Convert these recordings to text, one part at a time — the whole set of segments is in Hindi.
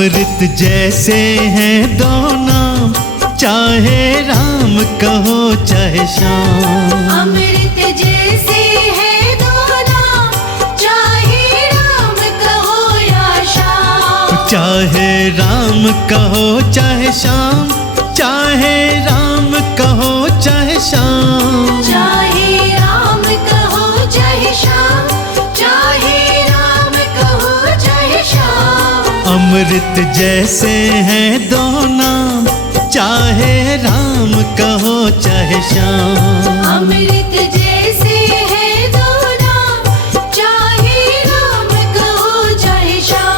अमृत जैसे हैं दो नाम, चाहे राम कहो चाहे श्याम। अमृत जैसे है दो नाम, चाहे राम कहो या श्याम। चाहे राम कहो चाहे श्याम, चाहे राम कहो चाहे श्याम। चाहे राम कहो चाहे श्याम, चाहे राम कहो चाहे श्याम। अमृत जैसे हैं दो नाम, चाहे राम कहो चाहे श्याम। अमृत जैसे है दो नाम, चाहे राम कहो चाहे श्याम।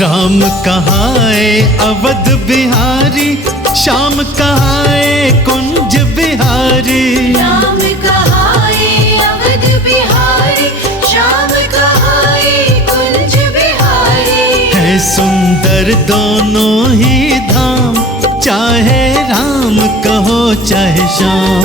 राम कहाए अवध बिहारी, श्याम कहाए कुंज बिहारी। राम कहाए अवध बिहारी, श्याम कहाए कुंज बिहारी। है सुंदर दोनों ही धाम, चाहे राम कहो चाहे श्याम।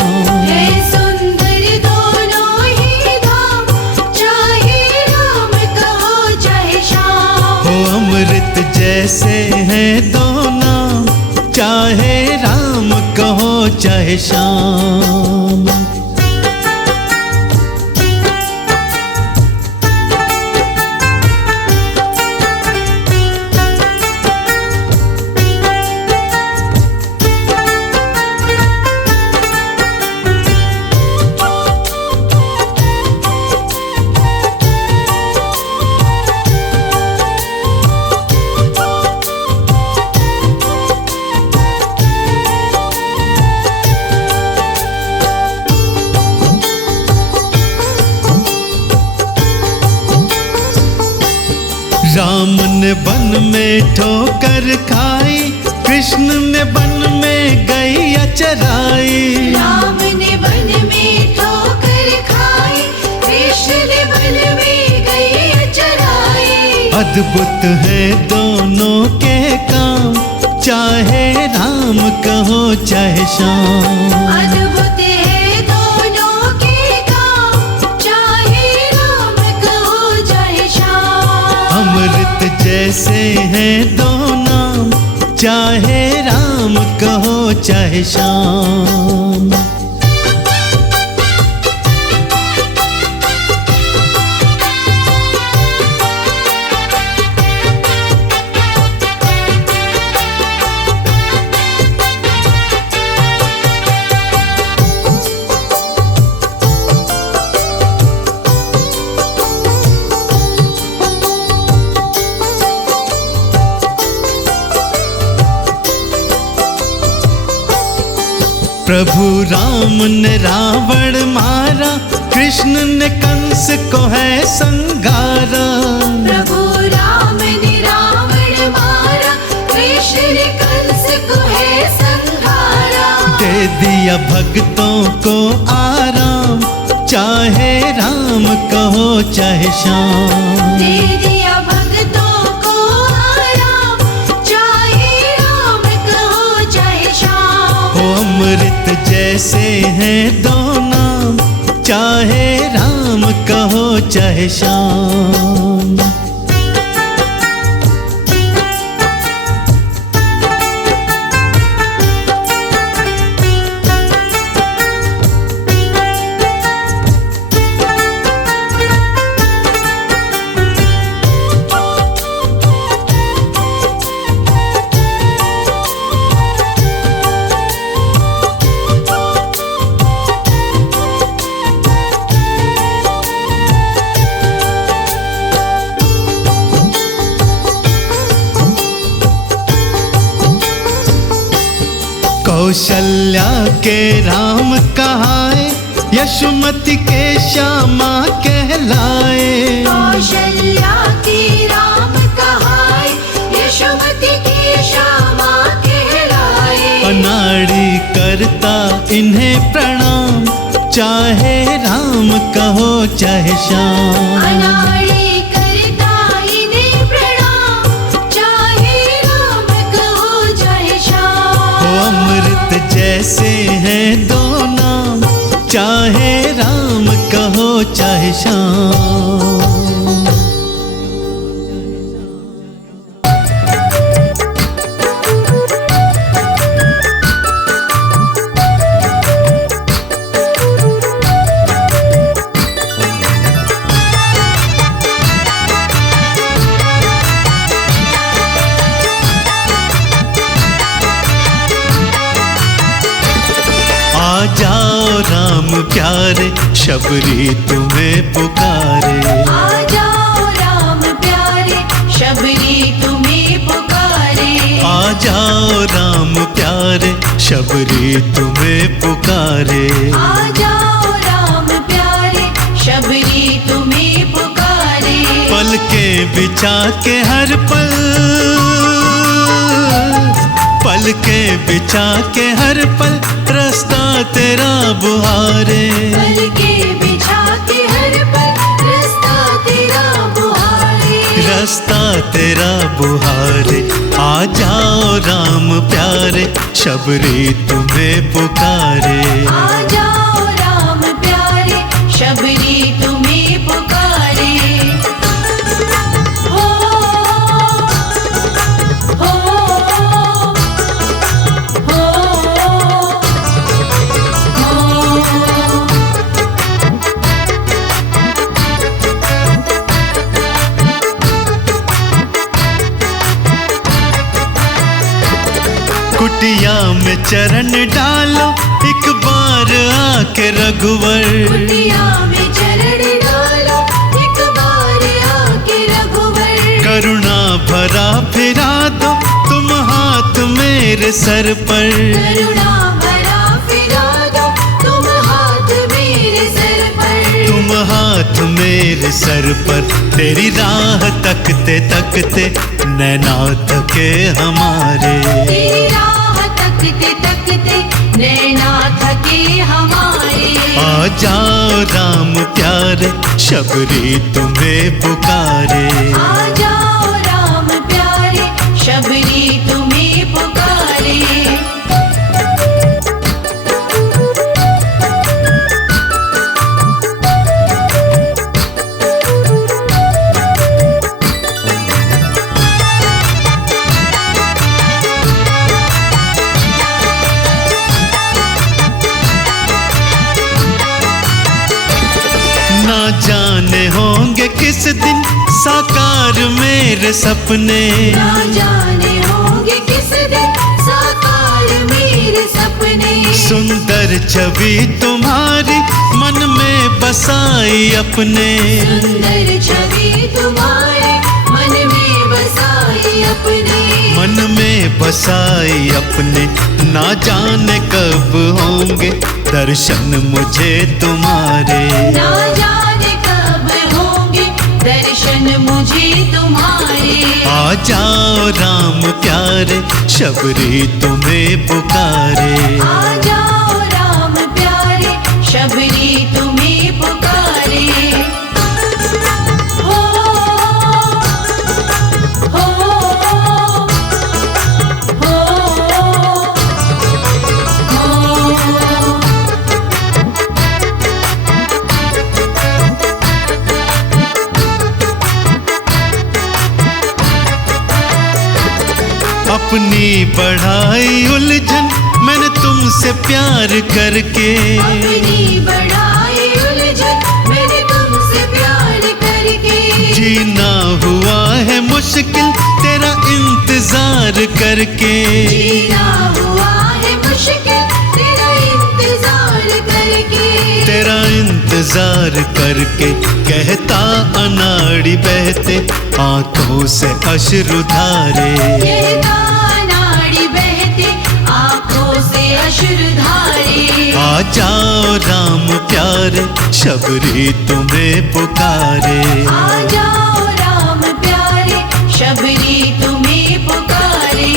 है सुंदर दोनों ही धाम, चाहे राम कहो चाहे श्याम। हो अमृत जैसे हैं दो नाम, चाहे राम कहो चाहे श्याम। राम ने वन में ठोकर खाई, कृष्ण ने वन में गैया चराई। राम ने वन में ठोकर खाई, कृष्ण ने वन में गैया चराई। अद्भुत है दोनों के काम, चाहे राम कहो चाहे श्याम। अद्भुत है दोनों के काम, चाहे राम कहो चाहे श्याम। अमृत जैसे हैं दो नाम, चाहे राम कहो चाहे श्याम। प्रभु राम ने रावण मारा, कृष्ण ने कंस को है संगारा। प्रभु राम ने रावण मारा, कृष्ण ने कंस को है संहारा। दे दिया भक्तों को आराम, चाहे राम कहो चाहे श्याम। दे दिया भक्तों को आराम, चाहे राम कहो चाहे श्याम। हो अमृत जैसे हैं दो नाम, चाहे राम कहो चाहे श्याम। कौशल्या के राम कहाए, यशोमती के श्यामा कहलाए। कौशल्या के राम कहाए, यशोमती के करता इन्हें प्रणाम, चाहे राम कहो चाहे श्याम। अनाड़ी करता इन्हें प्रणाम, चाहे राम कहो चाहे श्याम। हो अमृत जैसे हैं दो नाम, चाहे राम कहो चाहे श्याम। आ जाओ राम प्यारे, शबरी तुम्हें पुकारे। आ जाओ राम प्यारे, शबरी तुम्हें पुकारे। आ जाओ राम प्यारे, शबरी तुम्हें पुकारे। आ जाओ राम प्यारे, शबरी तुम्हें पुकारे। पलकें बिछा के हर पल, पलकें बिछा के हर पल, रास्ता तेरा बुहारे। पलकें बिछा के हर पल, रास्ता तेरा बुहारे। रास्ता तेरा बुहारे। आ जाओ राम प्यारे, शबरी तुम्हें पुकारे। आ जाओ राम प्यारे, शबरी तुम्हें पुकारे। हो हो कुटिया में चरण डालो, एक बार आके रघुवर। कुटिया में चरण डालो, एक बार आके रघुवर। करुणा भरा फिरा दो तुम हाथ मेरे सर पर। करुणा भरा फिरा दो तुम हाथ मेरे सर पर। तुम हाथ मेरे सर पर। तेरी राह तकते तकते नैना थके हमारे। तेरी राह तकते तकते नैना थके हमारे। आ जाओ राम प्यारे, शबरी तुम्हें पुकारे। आ जाओ राम प्यारे, शबरी तुम्हें पुकारे। ना जाने होंगे किस दिन साकार मेरे सपने। ना जाने होंगे किस दिन साकार मेरे सपने। सुंदर छवि तुम्हारी मन में बसाई अपने। सुंदर छवि तुम्हारे मन में बसाई अपने। मन में बसाई अपने। ना जाने कब होंगे दर्शन मुझे तुम्हारे। ना जाने कब होंगे दर्शन मुझे तुम्हारे। आ जाओ राम प्यारे, शबरी तुम्हें पुकारे। आ जाओ राम प्यारे, शबरी तुम्हें पुकारे। हो हो अपनी बढ़ाई उलझन मैंने तुमसे प्यार करके। अपनी बढ़ाई उलझन मैंने तुमसे प्यार करके। जीना हुआ है मुश्किल तेरा इंतजार करके। जीना हुआ है मुश्किल तेरा इंतजार करके। तेरा इंतजार करके। कहता अनाड़ी बहते आंखों से अश्रु धारे। कहता नाड़ी बहते आंखों से अश्रु धारे। आ जाओ राम प्यारे, शबरी तुम्हें पुकारे। आ जाओ राम प्यारे, शबरी तुम्हें पुकारे।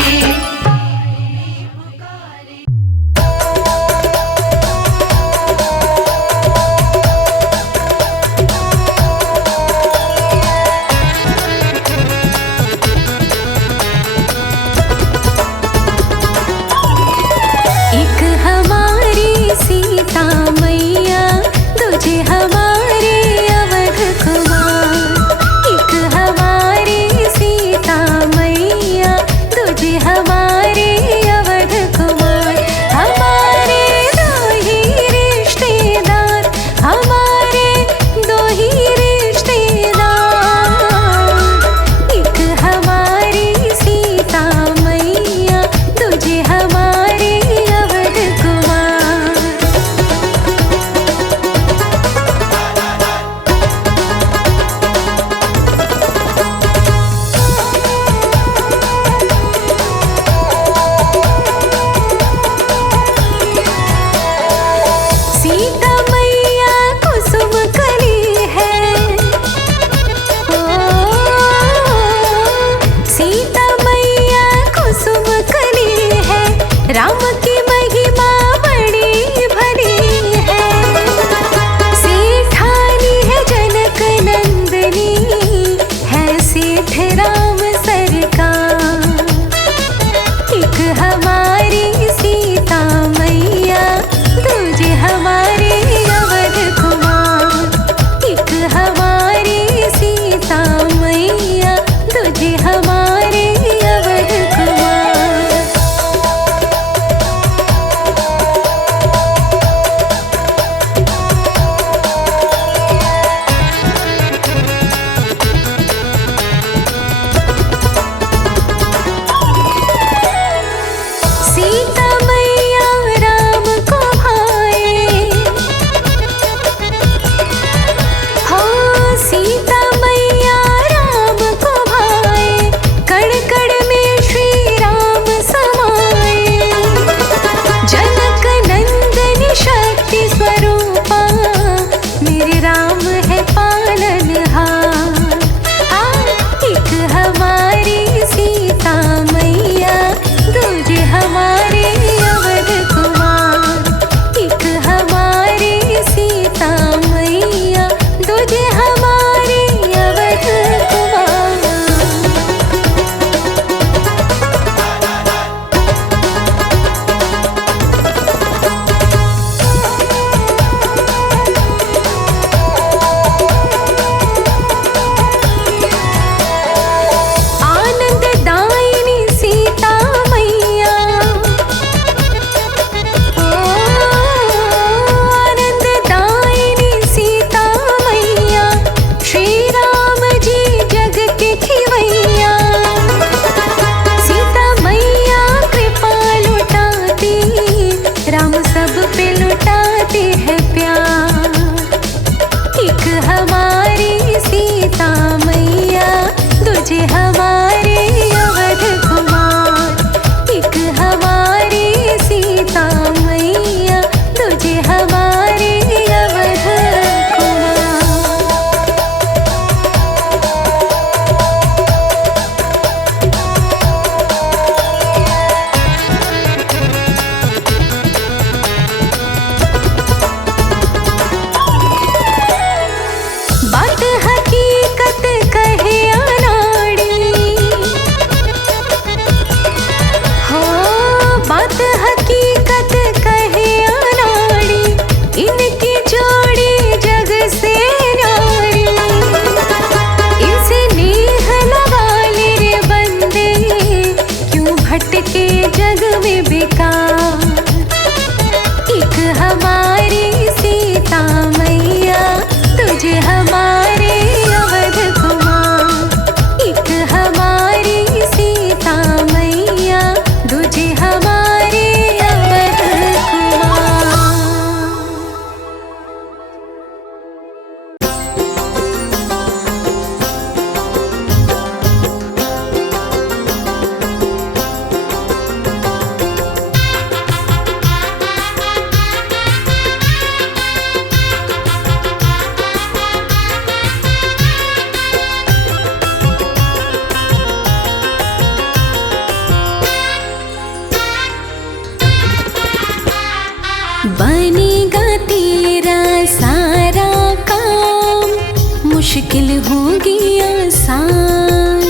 मुश्किल होगी आसान,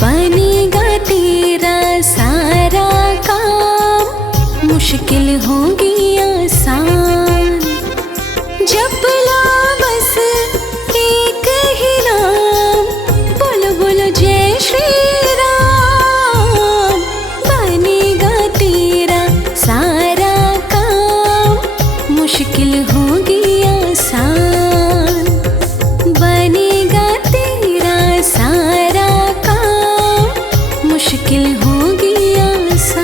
बनेगा तेरा सारा काम, मुश्किल होगी आसान। जप लो बस एक ही नाम, बोलो बोलो जय श्री राम, बनेगा तेरा सारा काम, मुश्किल होगी आसान, बनेगा तेरा सारा काम, मुश्किल होगी आसान।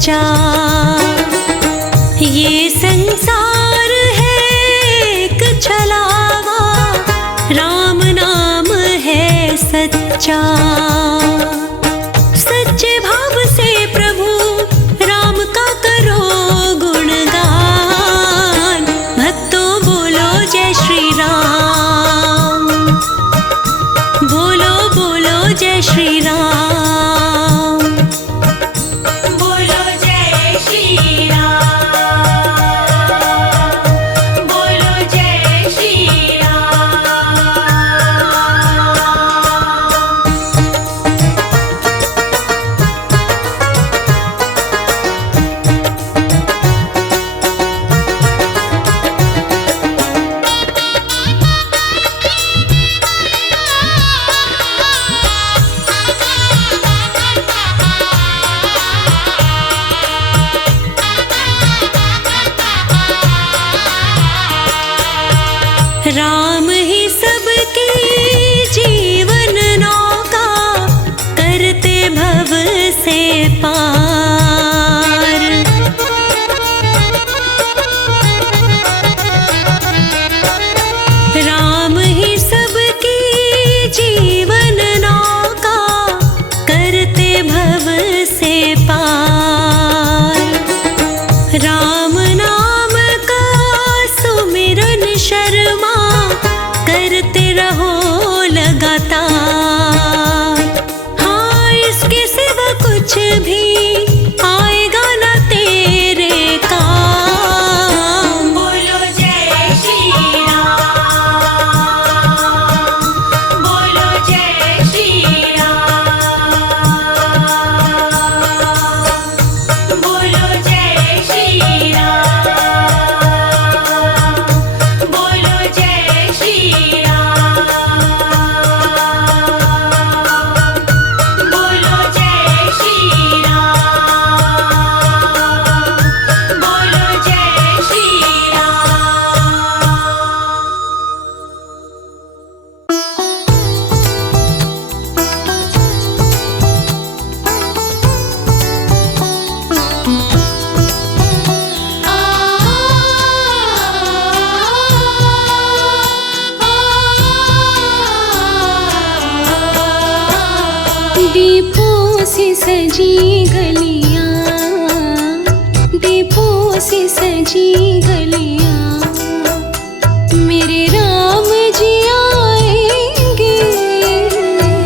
सच्चा। ये संसार है एक छलावा, राम नाम है सच्चा। सच्चे भाव से प्रभु राम का करो गुणगान। भक्तों बोलो जय श्री राम, बोलो बोलो जय श्री राम, बोलो जय श्री राम, बोलो जय श्री राम। राम ही सबकी जीवन नौका, करते भव से पार। राम ही सबकी जीवन नौका, करते भव से पार। राम नाम का सुमिरन शर्मा, करते रहो लगातार। हाँ, इसके सिवा कुछ भी आएगा न तेरे काम। बोलो जय श्री राम, बोलो जय श्री राम, बोलो जय श्री राम, बोलो जय श्री राम, बोलो जय श्री राम, बोलो जय श्री दीपों से सजी गलियां, दीपों से सजी गलियां, मेरे राम जी आएंगे।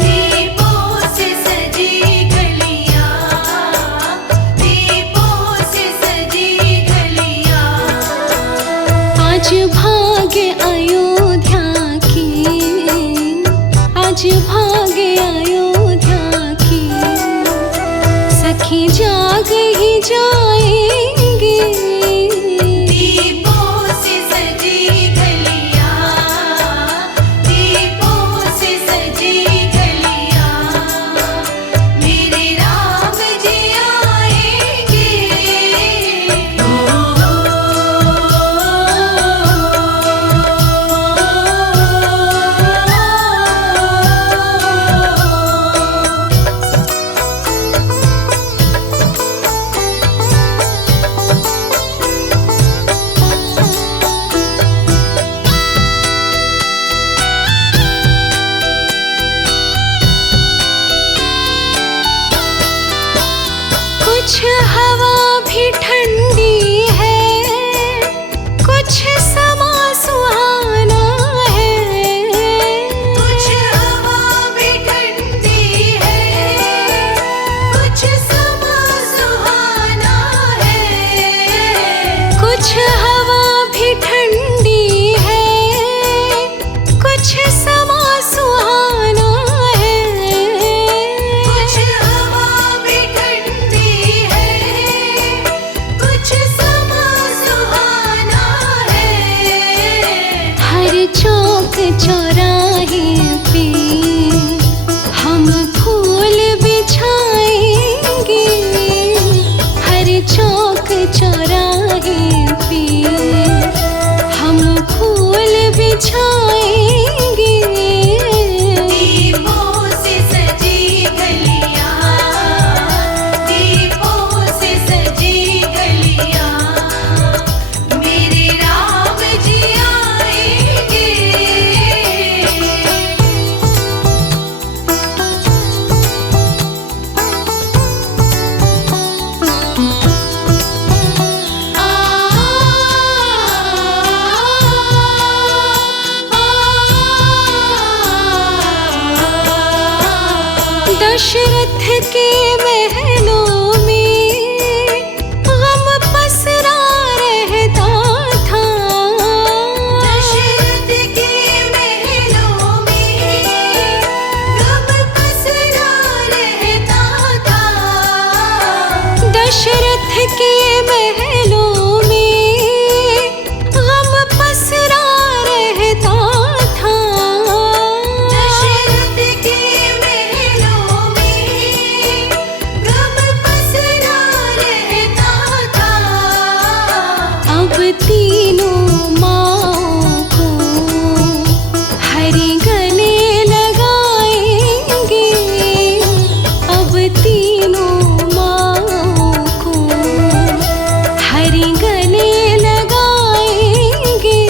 दीपों से सजी गलियां, दीपों से सजी गलियां, आज भाग्य अयोध्या की, आज भाग्य अयोध्या की, सखी जाग ही जाएंगे। दीपों से सजी गलियां, दीपों से सजी गलियां, मेरे राम जी आएंगे। दशरथ के महलों में गम पसरा रहता था। दशरथ के महलों में गम पसरा रहता था। दशरथ के महलों में गम पसरा रहता था। दशरथ के महलों में गम पसरा रहता था। अब तीनों माँओं को हरि गले लगाएंगे। अब तीनों माँओं को हरि गले लगाएंगे।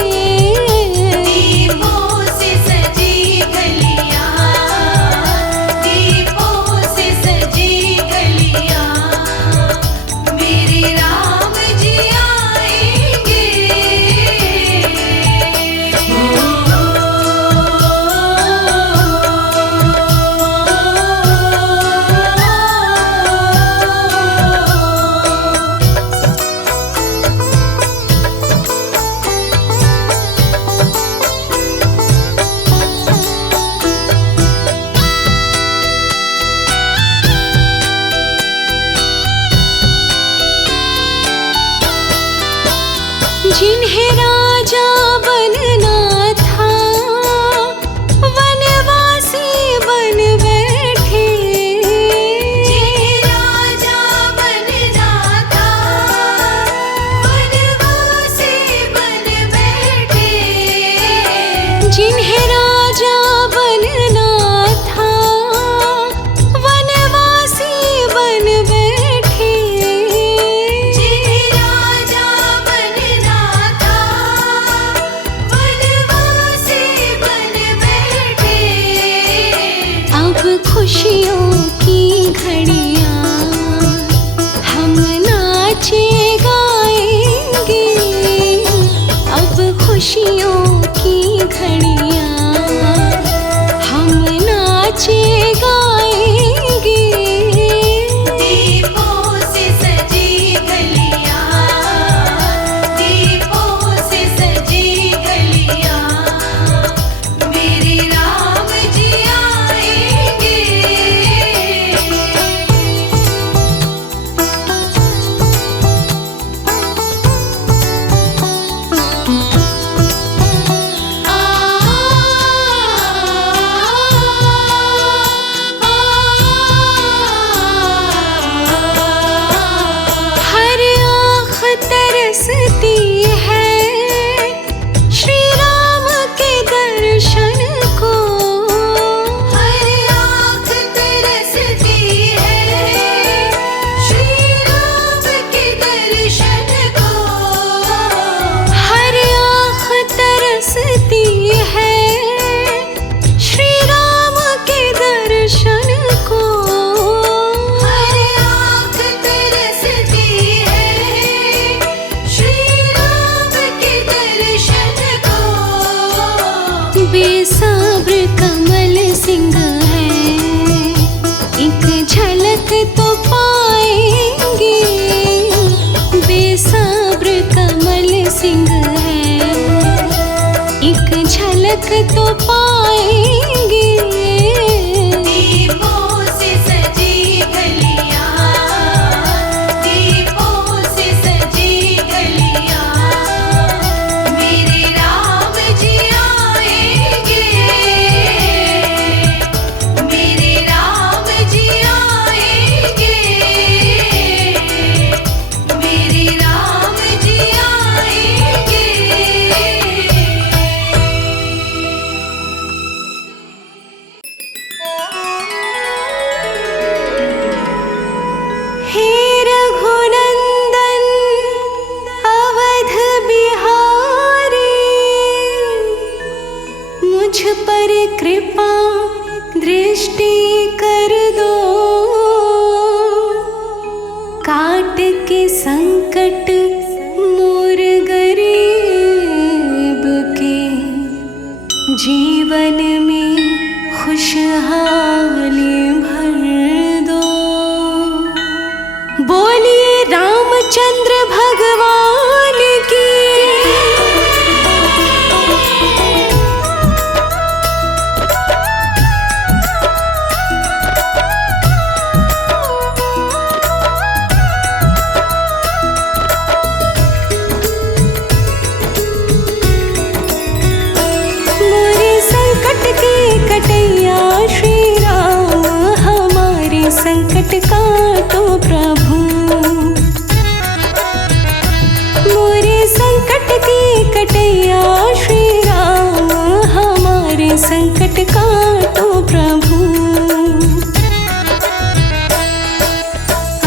दीपों से सजी गलियां, दीपों से सजी गलियां, मेरे राम जी आएंगे। जिन्हें राजा बनना था वनवासी बन बैठे। जिन्हें राजा बनना था वनवासी बन बैठे। जिन्हें राजा बनना था वनवासी बन बैठे। जिन्हें राजा बनना था वनवासी बन बैठे। अब खुशियों की घड़ियां हम नाचे गाएंगे। अब खुशियों की घड़ियां हम नाचे गाएंगे। दीपों से सजी गलियां, दीपों से सजी गलियां, मेरे राम जी आएंगे। हर आँख तरसती है श्री राम के दर्शन को। हर आँख तरसती है श्री राम के दर्शन को। हर आँख तरसती है श्री राम के दर्शन को। हर आँख तरसती है श्री राम के दर्शन को। बेसब्र कमल सिंह है एक झलक तो पाएंगे। बेसब्र कमल सिंह है एक झलक तो पाएंगे। दीपों से सजी गलियां, दीपों से सजी गलियां, मेरे राम जी आएंगे। मेरे राम जी आएंगे। मेरे राम जी आएंगे। संकट काटो प्रभु। मोरे संकट की कटैया श्री राम, हमारे संकट काटो प्रभु।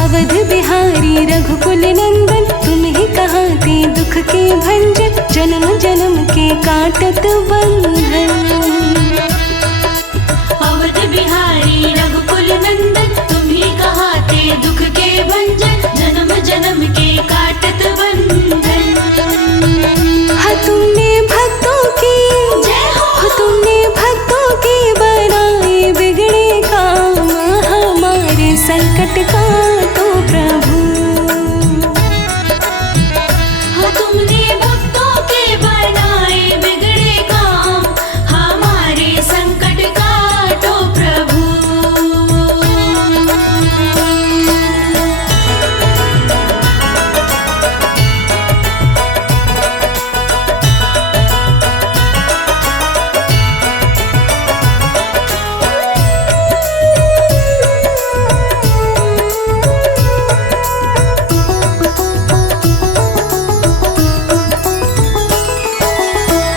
अवध बिहारी रघुकुल नंदन, तुम ही कहाते दुख के भंजन, जन्म जन्म के काटत बंधन। अवध बिहारी रघुकुल नंदन, तुम ही कहाते दुख के भंजन, जन्म जन्म के काटत बंधन। हाँ तुमने भक्तों की जय हो, तुमने भक्तों की बनाए बिगड़े काम, हमारे संकट काटो प्रभु। हाँ तुमने भक्तों के बनाए बिगड़े काम, हमारे संकट काटो प्रभु।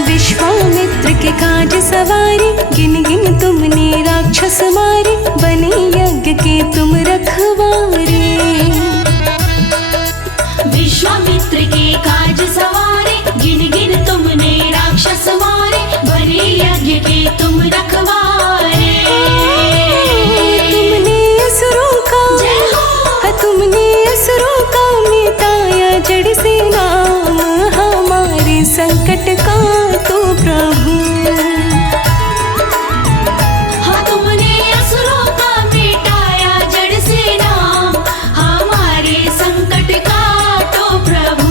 विश्वामित्र के काज सवारे, गिन गिन तुमने राक्षस मारे, बने यज्ञ के तुम रखवारे। विश्वामित्र के काज सवारे, गिन गिन तुमने राक्षस मारे, बने यज्ञ के तुम रखवारे। तुमने असुरों का जय हो, तुमने असुरों का मिटाया जड़ से नाम, हमारे संकट काटो प्रभु। हाँ तुमने असुरों का मिटाया जड़ से नाम, हमारे संकट काटो प्रभु।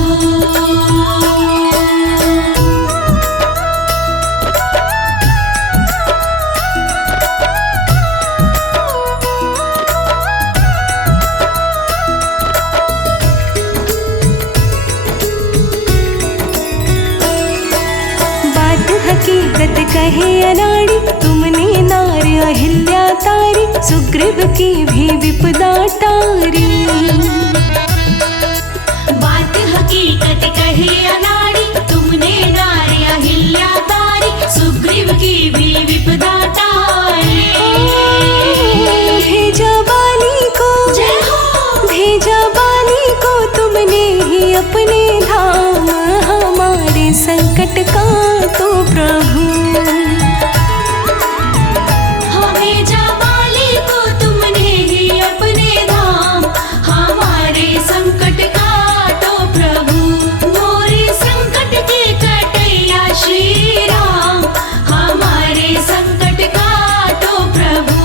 बात हकीकत कहे अनाड़ी, तुमने नार अहिल्या तारी, सुग्रीव की भी विपदा टारी। बात हकीकत कहे अनाड़ी, तुमने नारी अहिल्या तारी, सुग्रीव की भी विपदा टारी। भेजा बाली को जय हो, भेजा बाली को तुमने ही अपने धाम, हमारे संकट काटो प्रभु। हमें जाबाली को तुमने ही अपने धाम, हमारे संकट काटो प्रभु। मोरे संकट के कटैया श्री राम, हमारे संकट काटो प्रभु।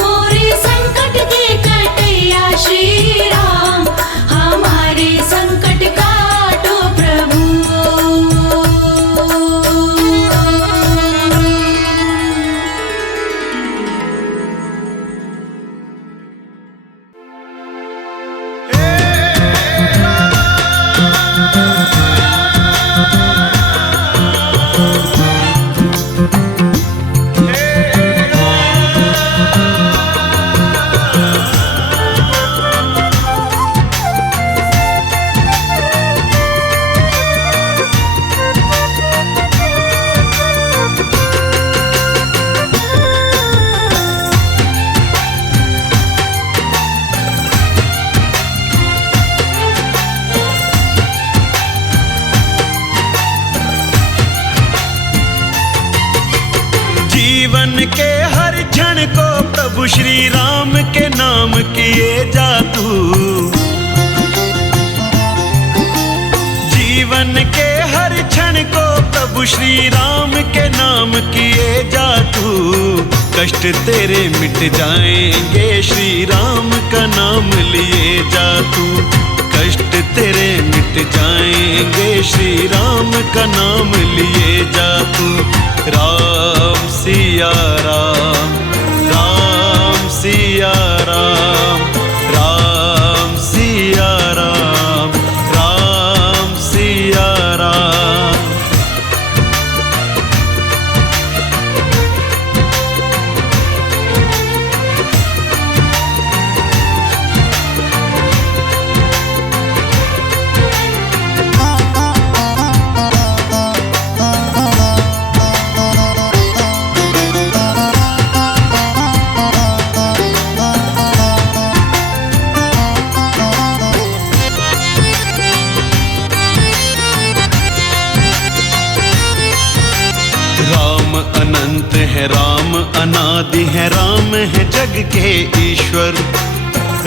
मोरे संकट के कटैया श्री राम, हमारे संकट काटो प्रभु। जीवन के हर क्षण को प्रभु श्री राम के नाम किए जा तू। जीवन के हर क्षण को प्रभु श्री राम के नाम किए जा तू। कष्ट तेरे मिट जाएंगे श्री राम का नाम लिए जा तू। कष्ट तेरे मिट जाएंगे श्री राम का नाम लिए जा तू। राम सिया राम, राम सिया राम, राम सिया राम, राम सिया राम। अनादि है, राम है जग के ईश्वर।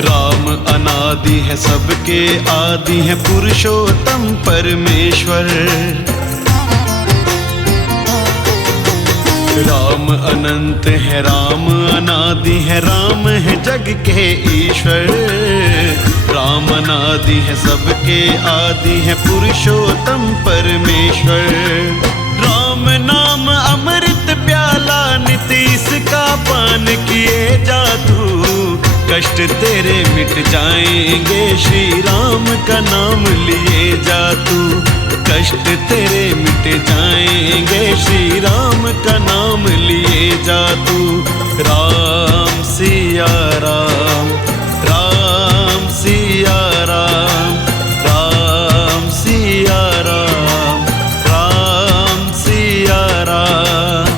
राम अनादि है, सबके आदि है, पुरुषोत्तम परमेश्वर। राम अनंत है, राम अनादि है, राम है जग के ईश्वर। राम अनादि है, सबके आदि है, पुरुषोत्तम परमेश्वर। राम नाम अमृत प्याला, नित इसका पान किए जा तू। कष्ट तेरे मिट जाएंगे, श्री राम का नाम लिए जा तू। कष्ट तेरे मिट जाएंगे, श्री राम का नाम लिए जा तू। राम सिया राम, राम सिया राम, राम सिया राम, राम सिया राम।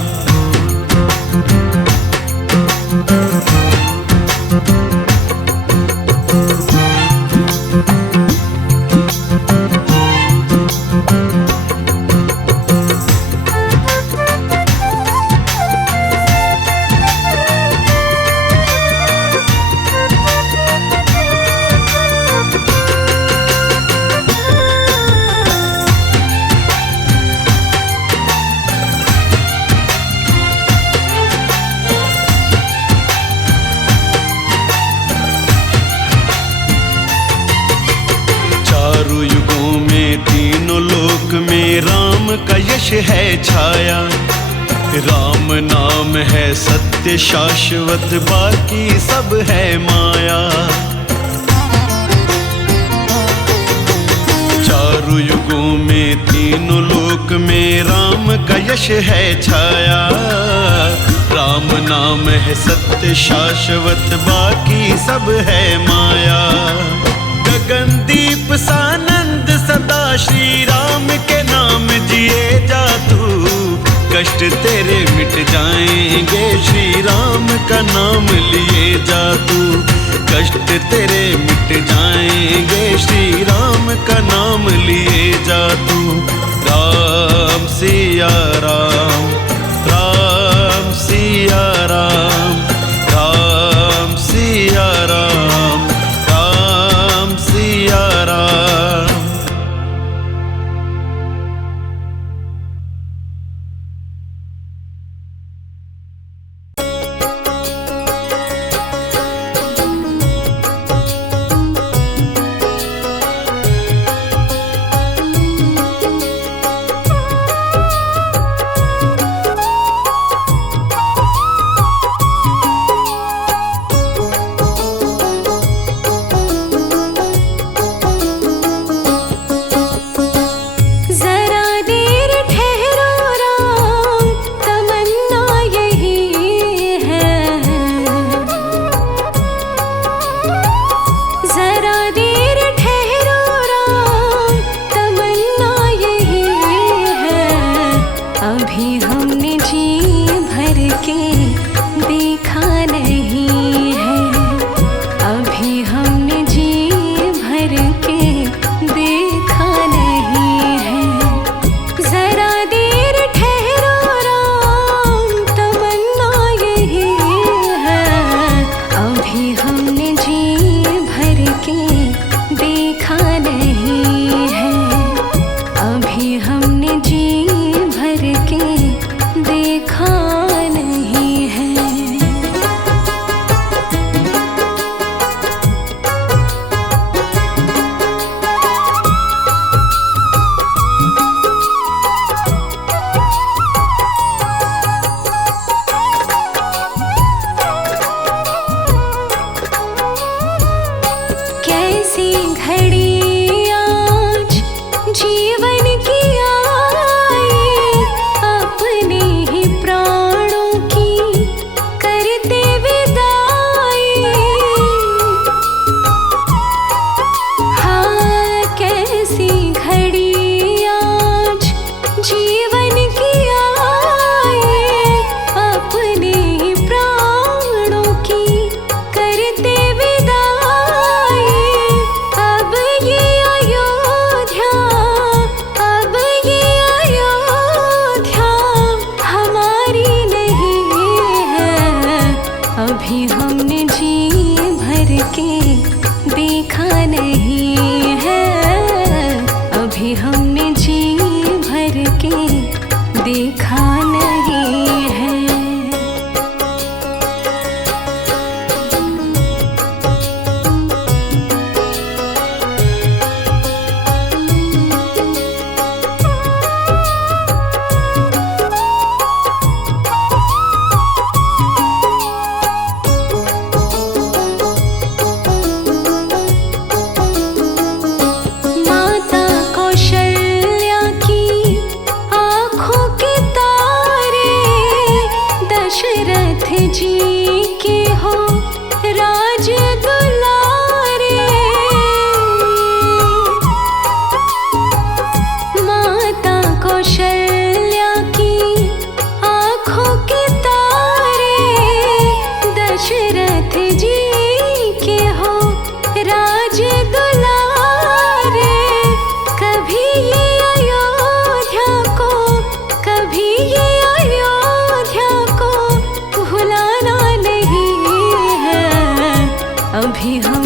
चारों युगों में, तीनों लोक में राम का यश है छाया। राम नाम है सत्य शाश्वत, बाकी सब है माया। चारों युगों में, तीनों लोक में राम का यश है छाया। राम नाम है सत्य शाश्वत, बाकी सब है माया। गगनदीप सानंद सदा, श्री राम के नाम जिए जा तू। कष्ट तेरे मिट जाएंगे, श्री राम का नाम लिए जा तू। कष्ट तेरे मिट जाएंगे, श्री राम का नाम लिए जा तू। राम सिया राम, राम सिया राम, राम सिया राम, राम सिया राम।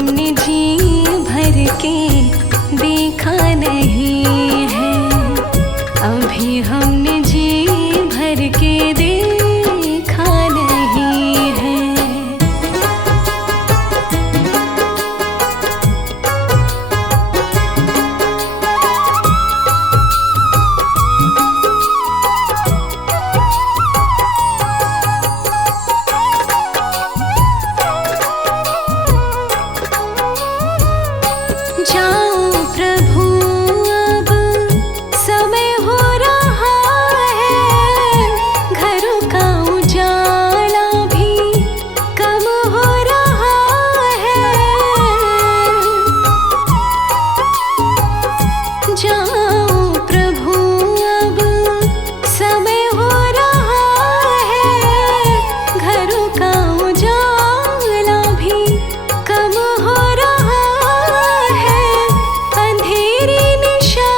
हमने जी भर के देखा नहीं है, अभी हमने जी भर के देखा नहीं है। जाओ प्रभु अब समय हो रहा है, घरों का उजाला भी कम हो रहा है। जाओ प्रभु अब समय हो रहा है, घरों का उजाला भी कम हो रहा है। अंधेरी निशा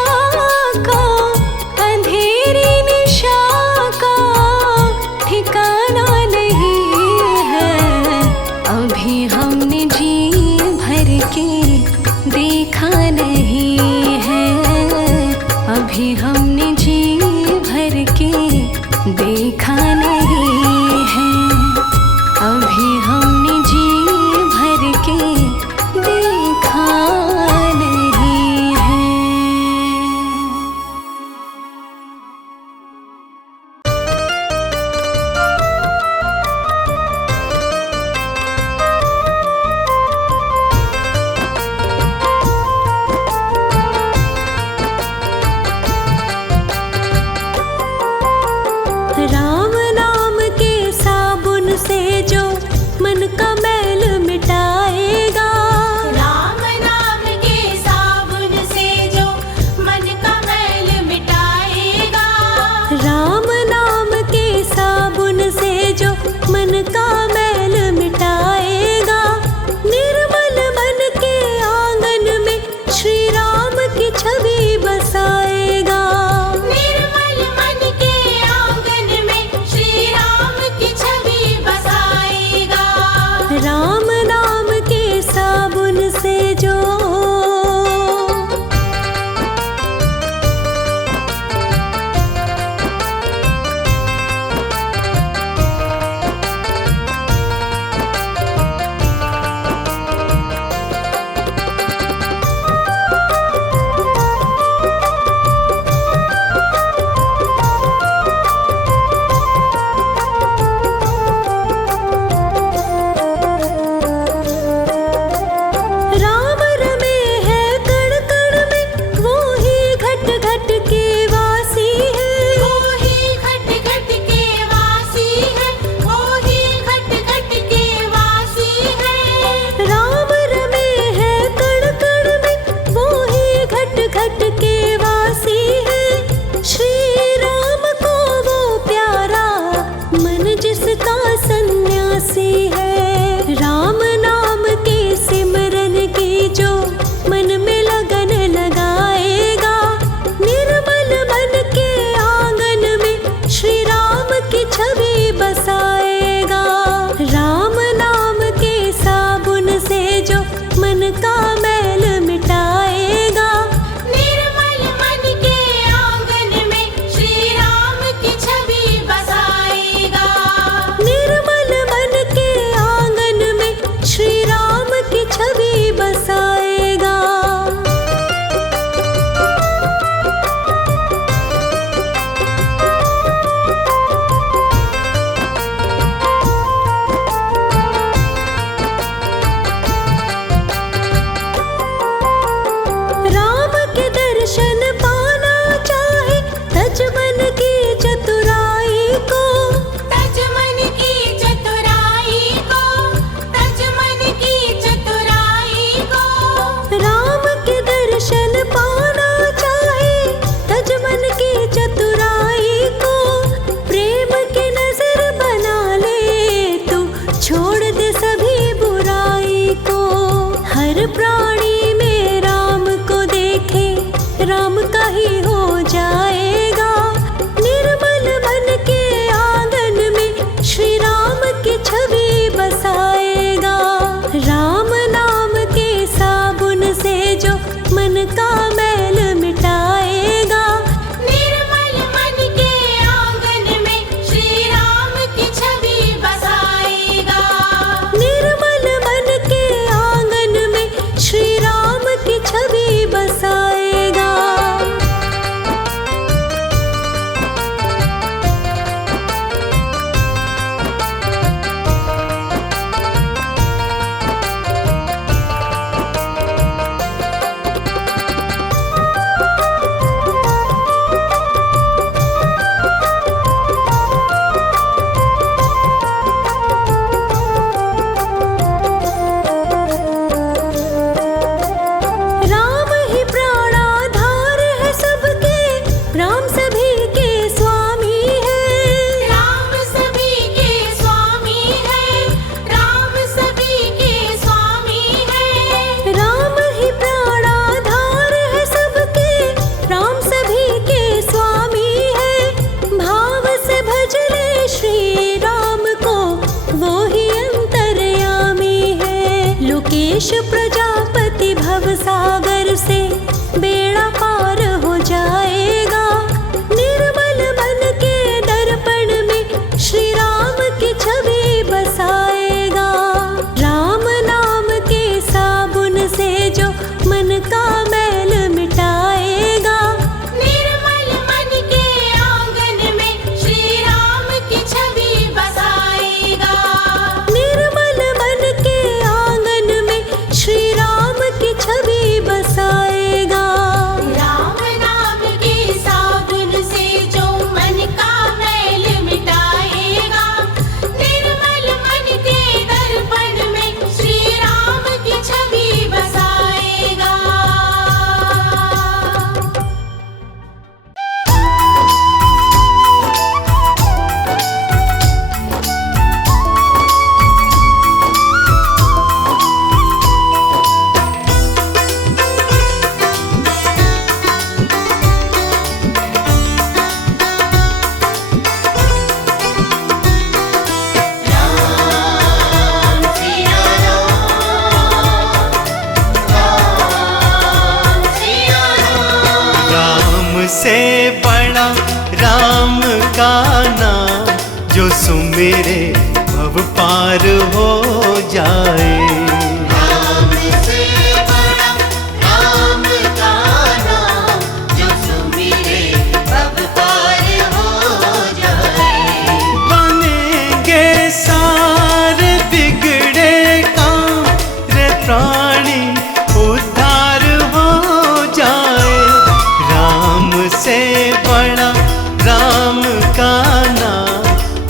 का ठिकाना नहीं है, अभी हमने जी भर के देखा नहीं है, अभी हमने जी भर के देखा नहीं है, अभी हमने जी भर के देखा नहीं है। राम नाम के साबुन से जो मन का मैल मिटाएगा, राम नाम के साबुन से जो मन का मैल मिटाएगा, राम नाम के साबुन से जो मन का मैल मिटाएगा। निर्मल मन के आंगन में श्री राम की छवि बसाएगा, निर्मल मन के आंगन में श्री राम की छवि बसाएगा। राम नाम के साबुन से जो राम रमे है कण कण में, वो ही घट घट के वासी है, वो ही घट घट के वासी है, वो ही घट घट के वासी है। राम रमे है कण कण में, वो ही घट घट के वासी है। श्री राम को वो प्यारा मन जिसका सन्यासी है। राम नाम के सिमरन की जो मन में लगन लगाएगा, निर्मल मन के आंगन में श्री राम की छवि बसाएगा। राम नाम के साबुन से जो मन का मैल मिटाएगा, निर्मल मन के आंगन में श्री राम की छवि बसाएगा, निर्मल मन के आंगन में श्री राम की छवि बसाएगा। गणेश प्रजापति भवसागर से बेड़ा पार हो जाएगा। निर्मल मन के दर्पण में श्री राम की छवि बसाएगा। राम नाम के साबुन से जो मन का मैल मिटाएगा। निर्मल मन के आंगन में श्री राम की छवि बसाएगा। निर्मल मन के आंगन में श्री राम की छवि बसाएगा। राम नाम के साबुन से जो मन का मैल मिटाएगा। निर्मल मन के दर्पण में श्री राम की छवि बसाएगा। राम से बड़ा राम का नाम, जो सुमेरे भव पार हो जाए। राम से बड़ा राम का नाम, जो सुमिरे भव पार हो जाए। बनेंगे सारे बिगड़े काम, रे प्राणी उद्धार हो जाए। राम से बड़ा राम का नाम,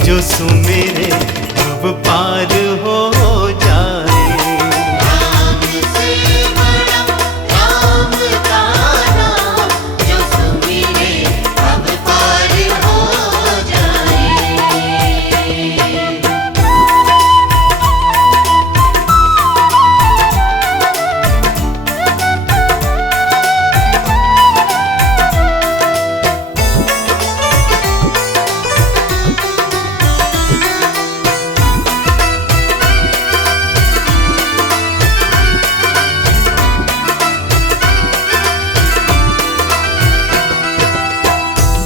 जो सुमेरे भव पार हो जाए। राम से बड़ा राम का नाम, जो सुमिरे भव पार हो जाए।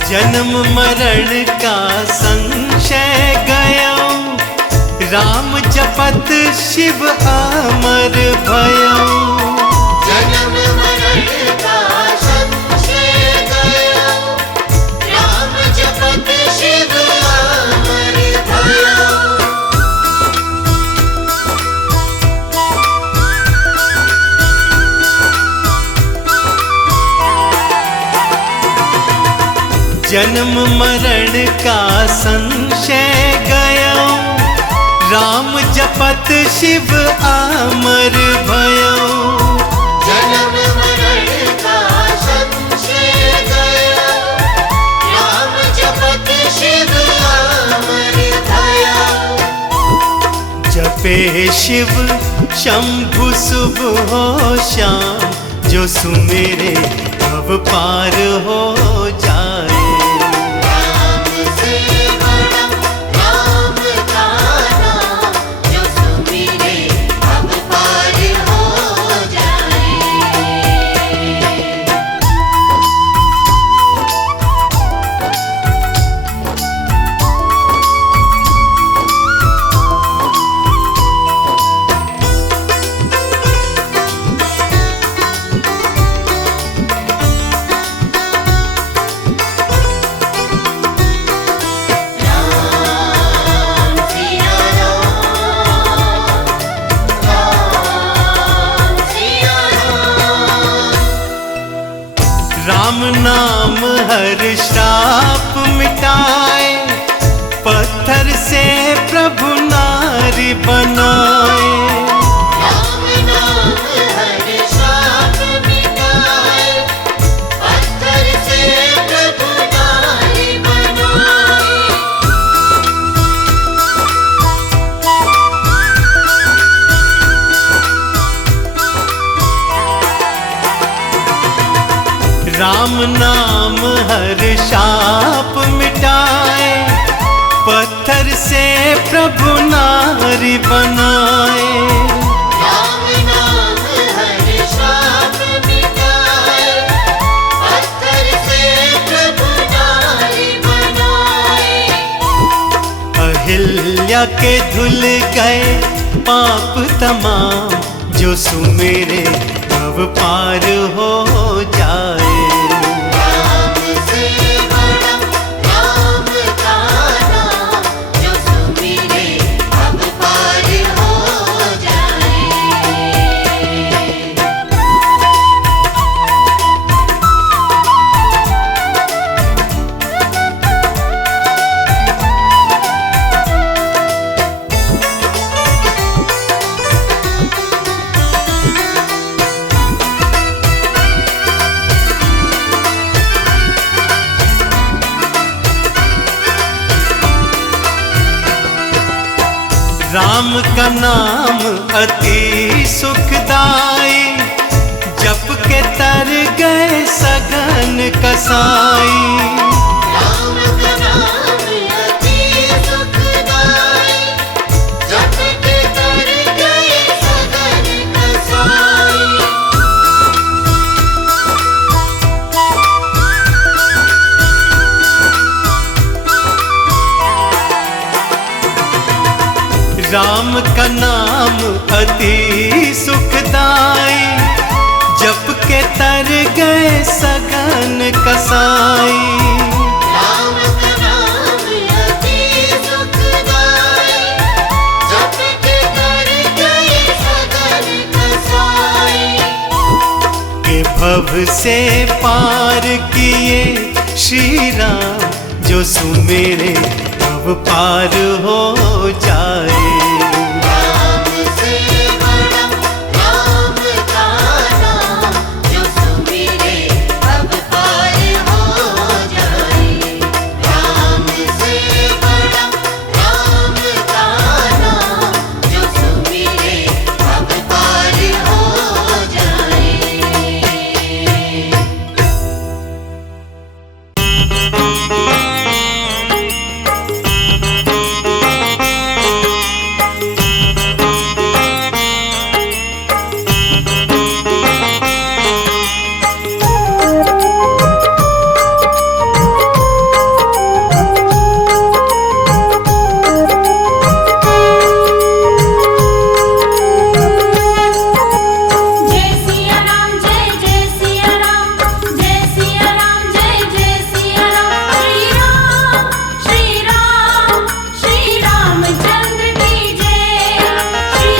जन्म मरण का संशय गया, राम जपत शिव अमर भयो। जन्म मरण का संशय गया, राम जपत शिव अमर भयो। जन्म मरण का संशय गया, राम जपत शिव अमर भयो। जन्म मरण का संशय गया, राम जपत शिव अमर भयो। जपे शिव शंभु शुभ हो श्याम, जो सुमेरे भव पार हो जाए। राम से बड़ा राम का नाम, जो सुमिरे भव पार हो जाए। राम नाम हर श्राप मिटाए, पत्थर से प्रभु नारी बनाए। राम नाम हर शाप मिटाए, पत्थर से प्रभु नारी बनाए। राम नाम हर शाप मिटाए, पत्थर से प्रभु नारी बनाए। राम नाम मैया के धुल गए पाप तमाम, जो सुमेरे अब पार हो जाए। राम से बड़ा राम का नाम, जो सुमिरे अब पार हो जाए। राम का नाम अति सुखदाई, जप के तर गए सघन कसाई। राम का नाम अति सुखदाई, जप के तर गए सघन कसाई। राम का नाम अति सुखदाई, जप के तर गए सघन कसाई। राम का नाम अति सुखदाई, जप के तर गए सघन कसाई। के भव से पार किए श्री राम, जो सुमेरे अब पार हो जाए। राम से बड़ा राम का नाम, जो सुमिरे अब पार हो जाए। राम से बड़ा राम का नाम, जो सुमिरे अब पार हो जाए। जय सिया राम जय जय सिया राम, जय सिया राम जय जय सिया राम। श्री राम श्री रामचंद्र की जय। श्री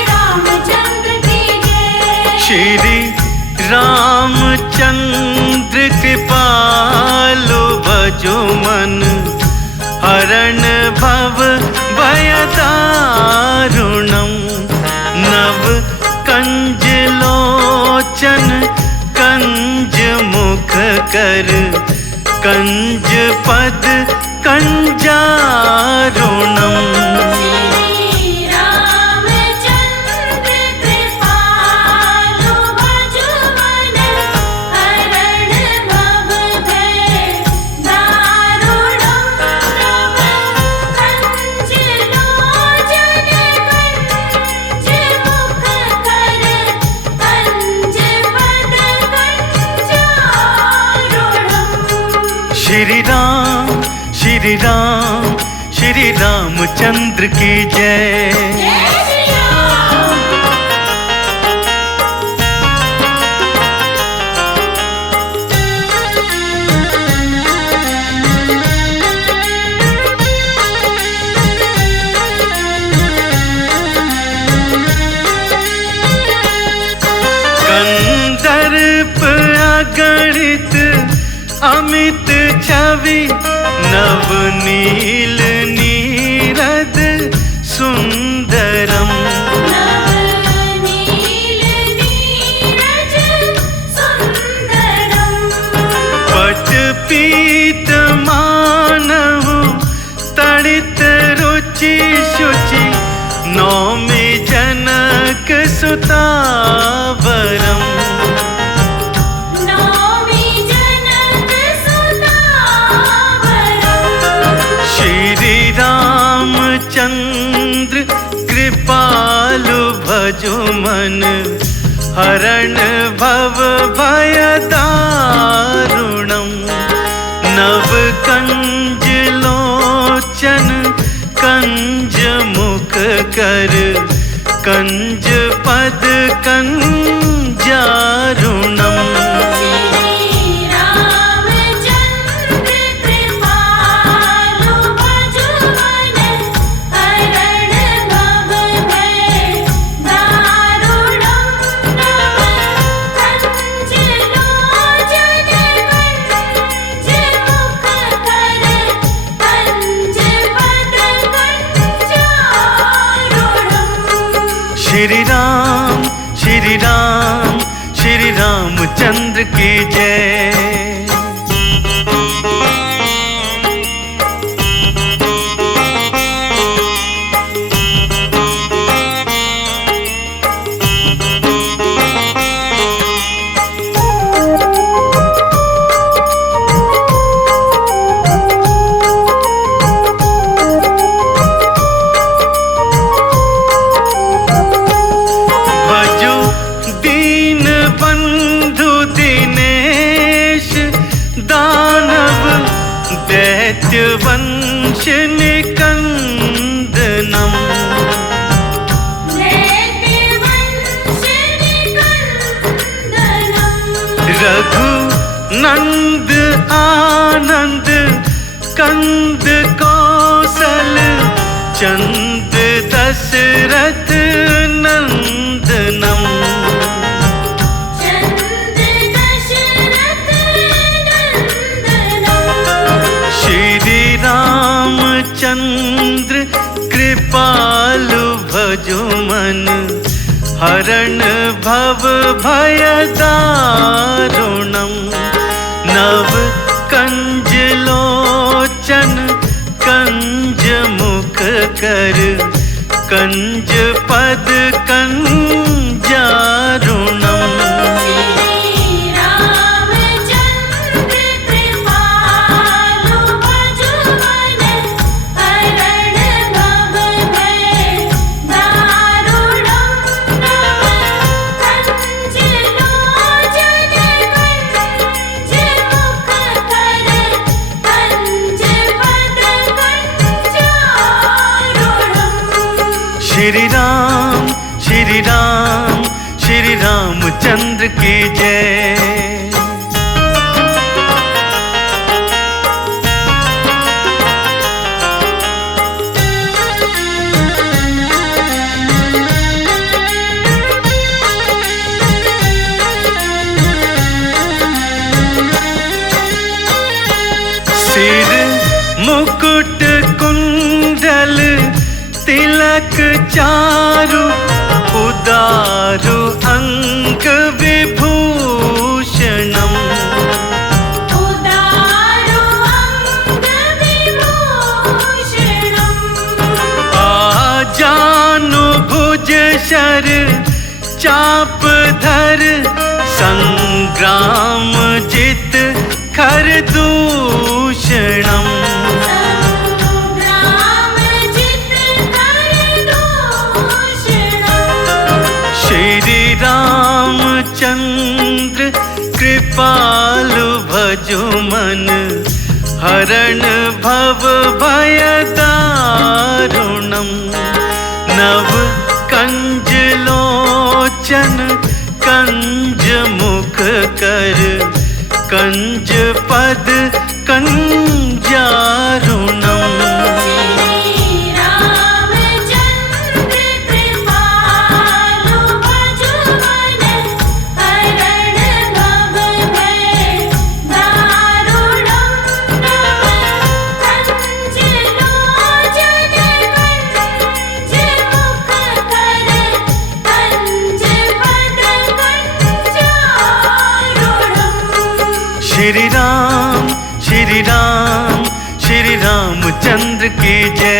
रामचंद्र की जय। श्री रामचंद्र कृपालु भजो मन, हरण भव भय दारुणम। नव कंज लोचन कंज मुख कर, कंज पद कंजारुणम। श्री रामचंद्र कृपालु भजो मन, हरण भव भय दारुणम। नव कंज लोचन कंज मुख कर, कंज पद कंजारुणम। श्री राम श्री राम श्री रामचंद्र की जय। जय श्री राम। कंदर्प अगणित अमित छवि, नवनील नीरद सुंदरम। नवनील नीरज सुंदरम। पट पीत मानहु तड़ित रुचि शुचि, नौमि जनक सुतावरम। नौमि जनक सुतावरम। श्री रामचंद्र कृपालु भजो मन, हरण भव भय दारुणम। नव कंज लो कंज मुख कर कंज पद कंजारुणम। श्री रामचंद्र कृपालु भजुमन हरण भव भय दारुणम। नव कंज लोचन कंज मुख कर कंज पद कंजारुणम। श्री राम श्री राम श्री रामचंद्र की जय। भजो दीन बंधु दिनेश दानव दैत्य वंश निकंदनम। रघु नंद आनंद कंद कौशल चंद दशरथ नंदनम। श्री रामचंद्र कृपालु भजुमन हरण भव भय दारुणम। नव कंज लोचन कंज मुख कर कंज पद कंजारुणम। श्री राम श्री राम श्री रामचंद्र की जय। सिर मुकुट कुंडल तिलक चारु उदारु अंक विभूषणम। आजानु भुज शर चाप धर संग्राम जित खर दूषणम। श्री रामचंद्र कृपालु भजुमन हरण भव भय दारुणम। नव कंज लोचन कंज मुख कर कंज पद कंजारुणम। श्री राम श्री राम श्री रामचंद्र की जय।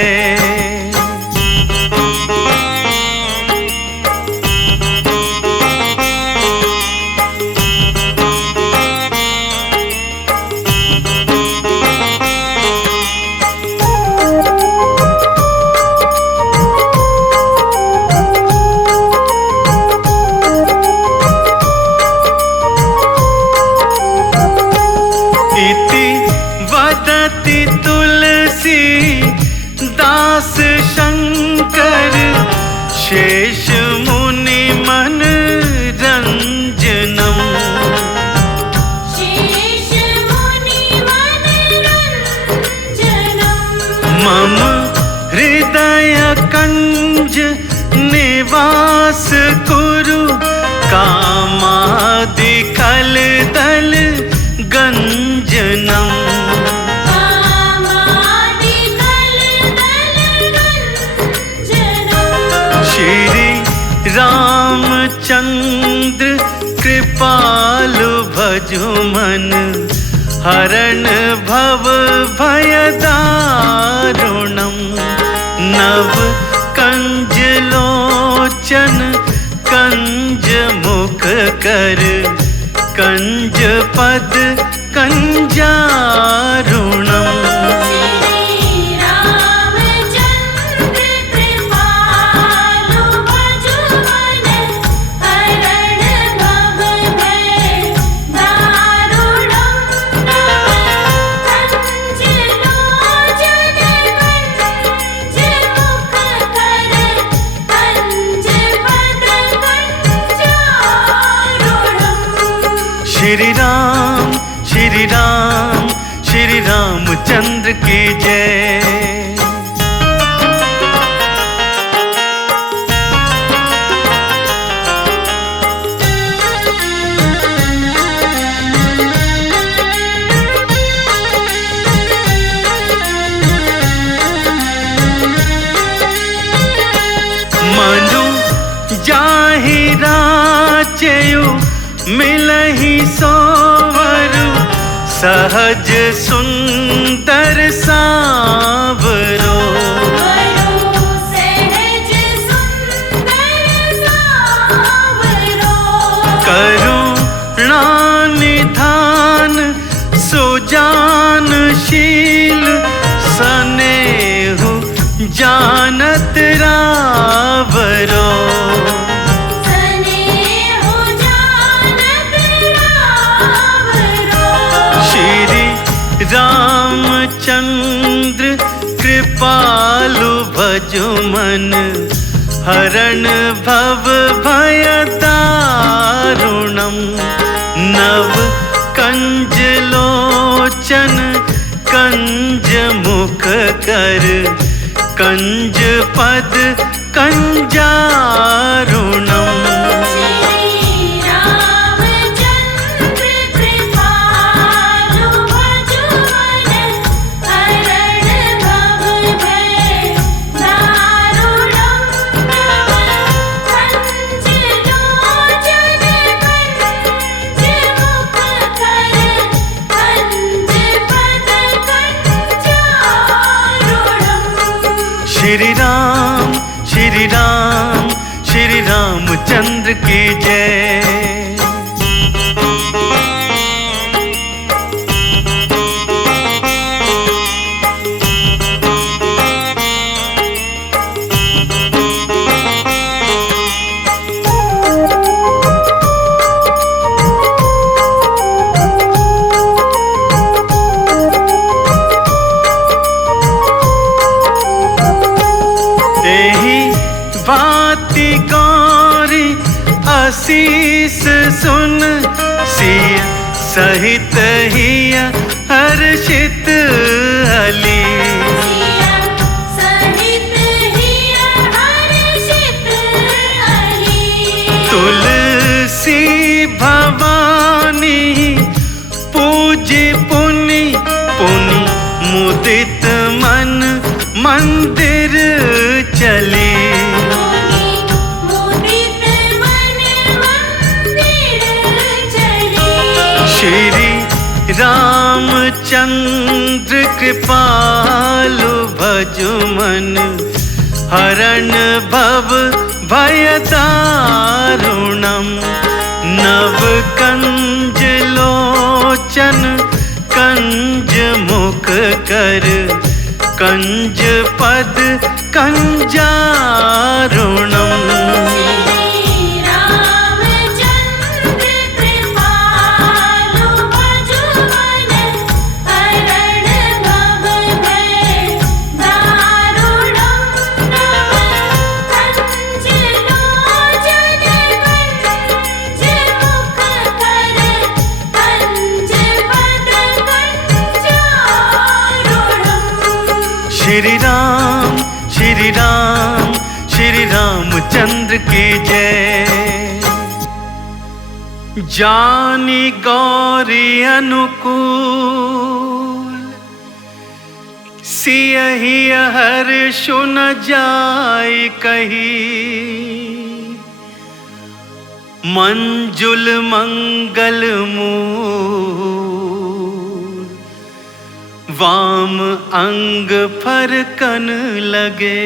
इति वदति तुलसी दास शेष मुनि मन रंजनम। शेष मुनि मनरञ्जनम्। मम हृदय कंज निवास कुरु कामादि खल दल गंजनम। कामादि कलदलगञ्जनम्। श्री रामचंद्र कृपालु भजु मन हरण भव भय दारुणम। नव कंज लोचन कंज मुख कर कंज पद कंजारुणम। श्री रामचंद्र कृपालु भजु मन हरण भव भय दारुणम्। नव कंज लोचन कंज मुख कर कंज पद कंजारुणम्। श्री राम श्री राम श्री रामचंद्र की जय। मनु जाहि राचयु मिलहि सोवरु सहज सुंदर सावरो। वरु सहज सुंदर सावरो। करुणा निधान सुजानशील सनेहु जानत रावरो। सनेहु जानत रावरो। श्री रामचंद्र कृपालु भजु मन हरण भव भय दारुणम। नव कंज लोचन कंज मुख कर कंज पद कंजारुणम। श्री रामचंद्र कृपालु भजु मन हरण भव भय दारुणम्। नव कंज लोचन कंज मुख कर कंज पद कंजारुणम्। श्री राम श्री रामचंद्र की जय। एहि बाती गौरी आशीष सुन सिय सहित हिय हर्षित हली। सिया सहित हिय हर्षित हली। तुलसी भवानी पूज्य पुनि पुनि मुदित मन मंदिर चली। मुनि मुदित मन मंदिर चली। श्री रामचंद्र कृपालु भजु मन हरण भव भय दारुणम। नव कंज लोचन कंज मुख कर कंज पद कंजारुणम। श्री रामचंद्र कृपालु भजु मन हरण भव भय दारुणम्। नव कंज श्री राम श्री राम श्री रामचंद्र की जय। जानी गौरी अनुकूल सियहि हर्ष न जाय कही। मंजुल मंगल मूल वाम अंग फरकन लगे।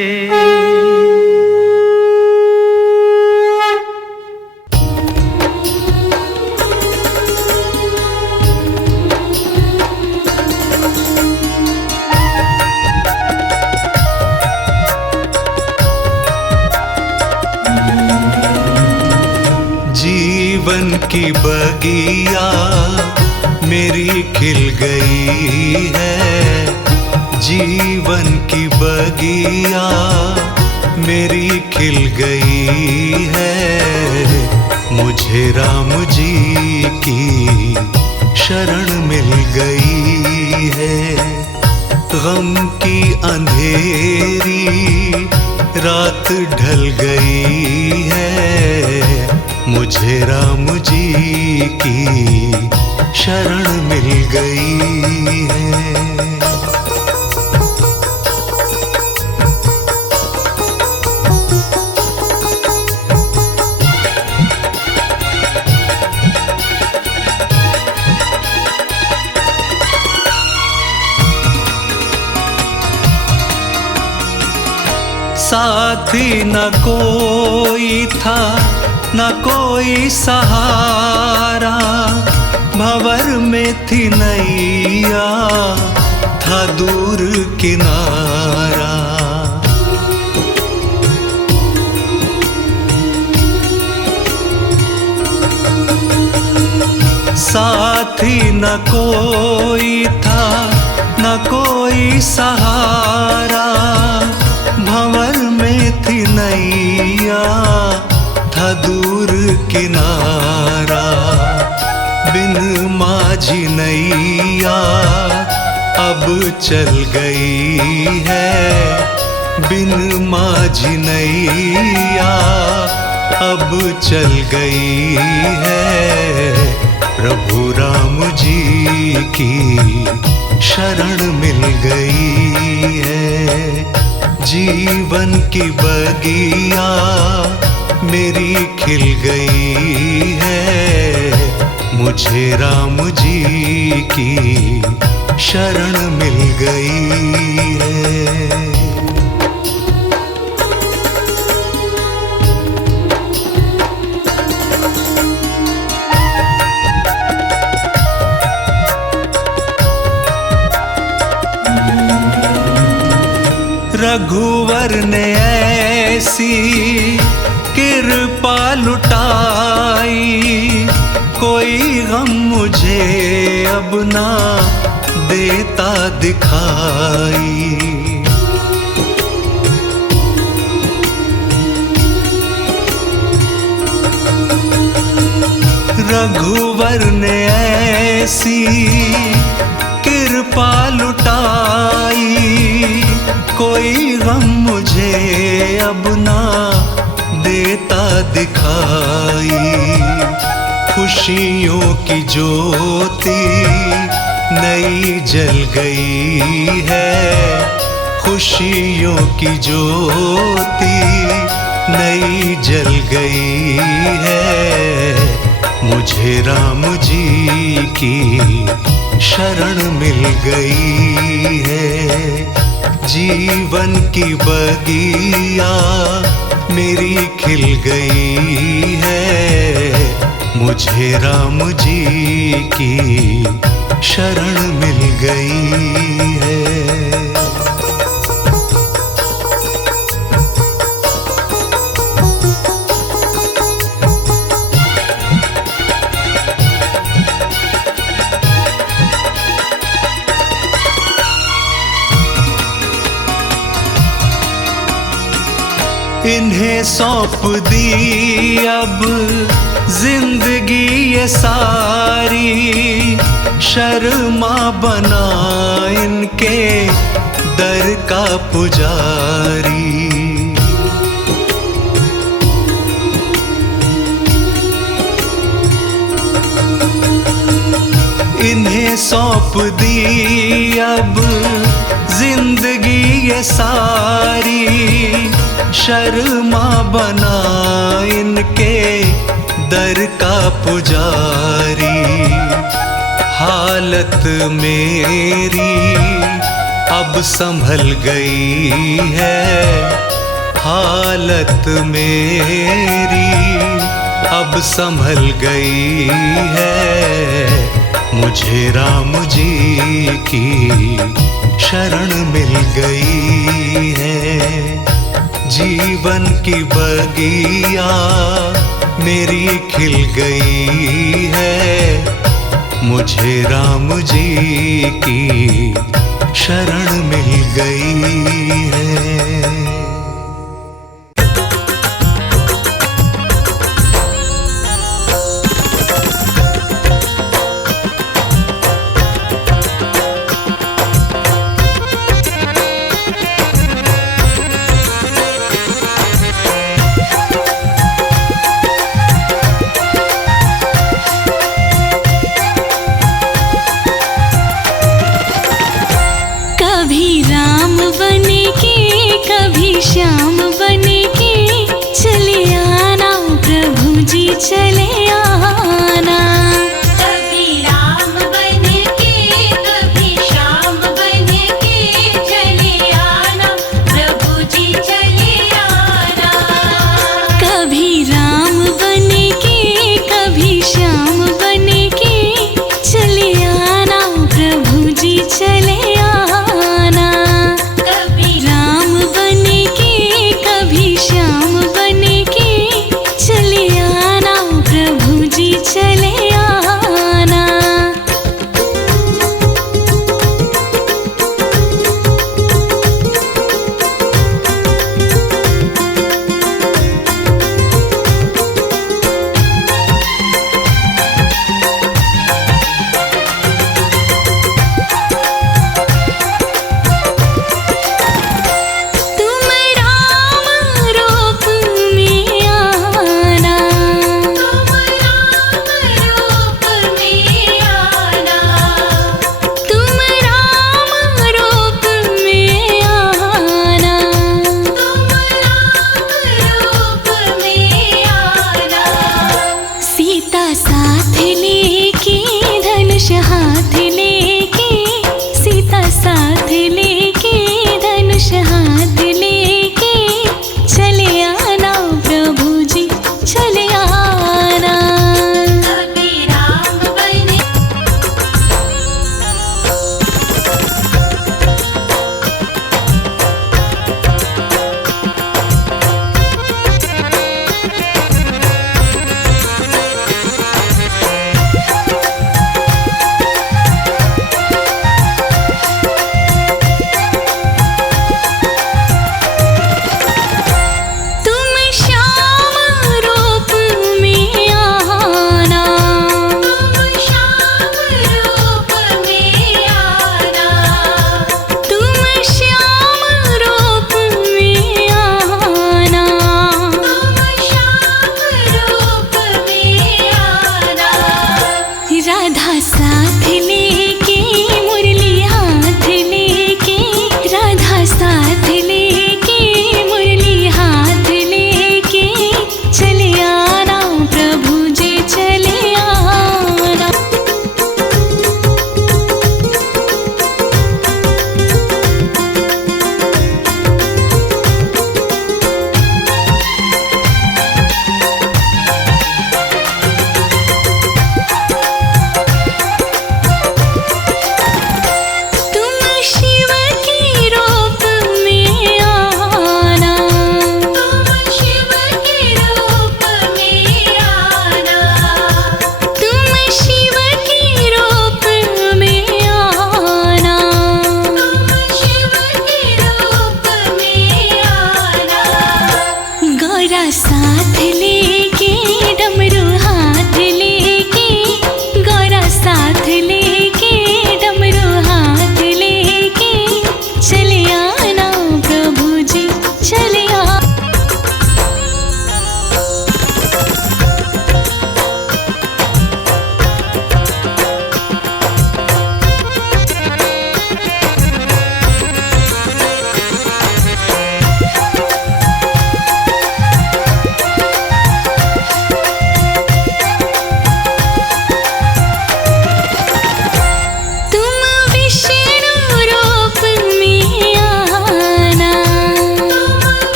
जीवन की बगिया मेरी खिल गई है। जीवन की बगिया मेरी खिल गई है। मुझे राम जी की शरण मिल गई है। गम की अंधेरी रात ढल गई है। मुझे राम जी की शरण मिल गई है। साथी न कोई था न कोई सहारा। भंवर में थी नैया था दूर किनारा। साथी न कोई था न कोई सहारा। भंवर में थी नैया था दूर किनारा। बिन माझी नैया अब चल गई है। बिन माझी नैया अब चल गई है। प्रभु राम जी की शरण मिल गई है। जीवन की बगिया मेरी खिल गई है। मुझे राम जी की शरण मिल गई है। रघुवर ने ऐसी कृपा लुटाई। कोई गम मुझे अब ना देता दिखाई। रघुवर ने ऐसी कृपा लुटाई। कोई गम मुझे अब ना देता दिखाई। खुशियों की ज्योति नई जल गई है। खुशियों की ज्योति नई जल गई है। मुझे राम जी की शरण मिल गई है। जीवन की बगिया मेरी खिल गई है। मुझे राम जी की शरण मिल गई है। इन्हें सौंप दी अब जिंदगी ये सारी। शर्मा बना इनके दर का पुजारी। इन्हें सौंप दी अब जिंदगी ये सारी, शर्मा बना इनके दर का पुजारी। हालत मेरी अब संभल गई है, हालत मेरी अब संभल गई है। मुझे राम जी की शरण मिल गई है। जीवन की बगिया मेरी खिल गई है। मुझे राम जी की शरण मिल गई है। श्याम बने के चले आना प्रभु जी चले आना। कभी राम बने के कभी श्याम बने के चले आना प्रभु जी चले आना। कभी राम बने के कभी श्याम बने के चले आना प्रभु जी चले आना। कभी राम बने के कभी श्याम बने के चले आना प्रभु जी चले आना।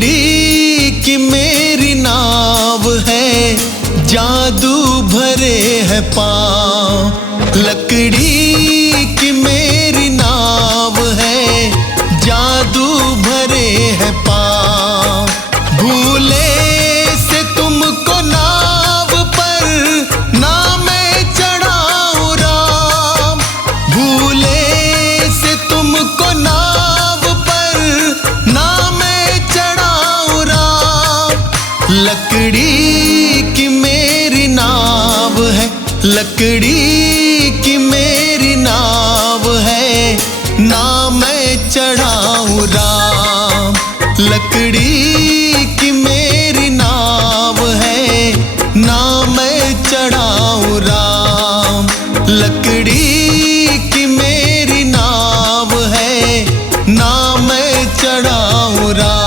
लकड़ी की मेरी नाव है, जादू भरे है पाँव। लकड़ी की मेरी नाव है, जादू भरे है पाँव। भूले से तुमको नाव पर ना मैं चढ़ाऊं राम। भूले से तुमको नाव पर ना मैं चढ़ाऊं राम। लकड़ी की मेरी नाव है, लकड़ी की मेरी नाव है, ना मैं चढ़ाऊं राम। लकड़ी की मेरी नाव है, ना मैं चढ़ाऊं राम। लकड़ी की मेरी नाव है, ना मैं चढ़ाऊं राम।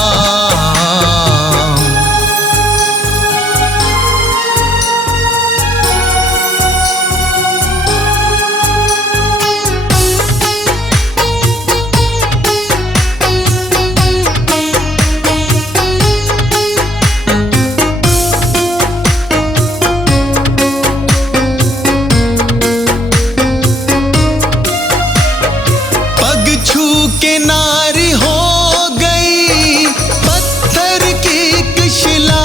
के नारी हो गई पत्थर की एक शिला।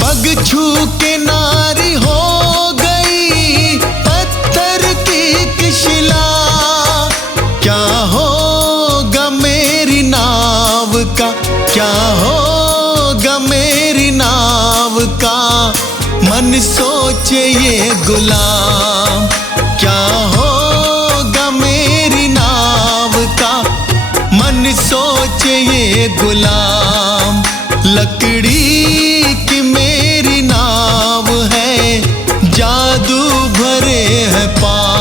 पग छू के नारी हो गई पत्थर की एक शिला। क्या होगा मेरी नाव का, क्या होगा मेरी नाव का, मन सोचे ये गुलाम। क्या होगा मेरी नाव का, मन सोचे ये गुलाम। लकड़ी की मेरी नाव है, जादू भरे है पाँव।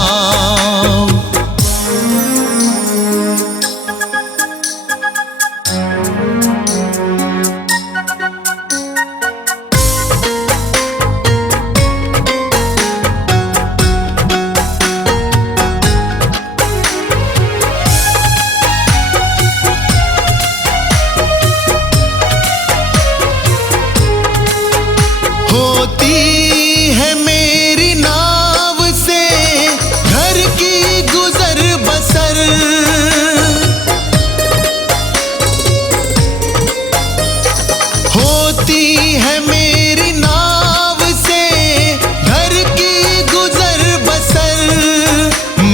होती है मेरी नाव से घर की गुजर बसर। होती है मेरी नाव से घर की गुजर बसर।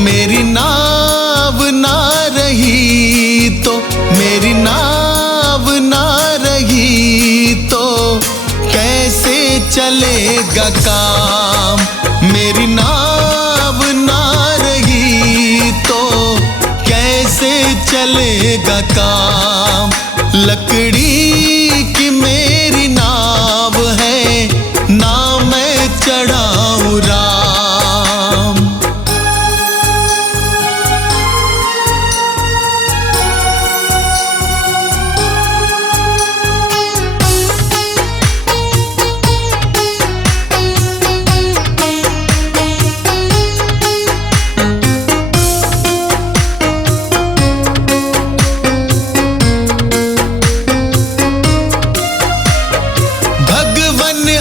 मेरी नाव ना रही तो, मेरी नाव ना रही तो कैसे चलेगा काम। मेरी नाव ना रही तो कैसे चलेगा काम। लकड़ी की मेरी नाव है, ना मैं चढ़ाऊं राम।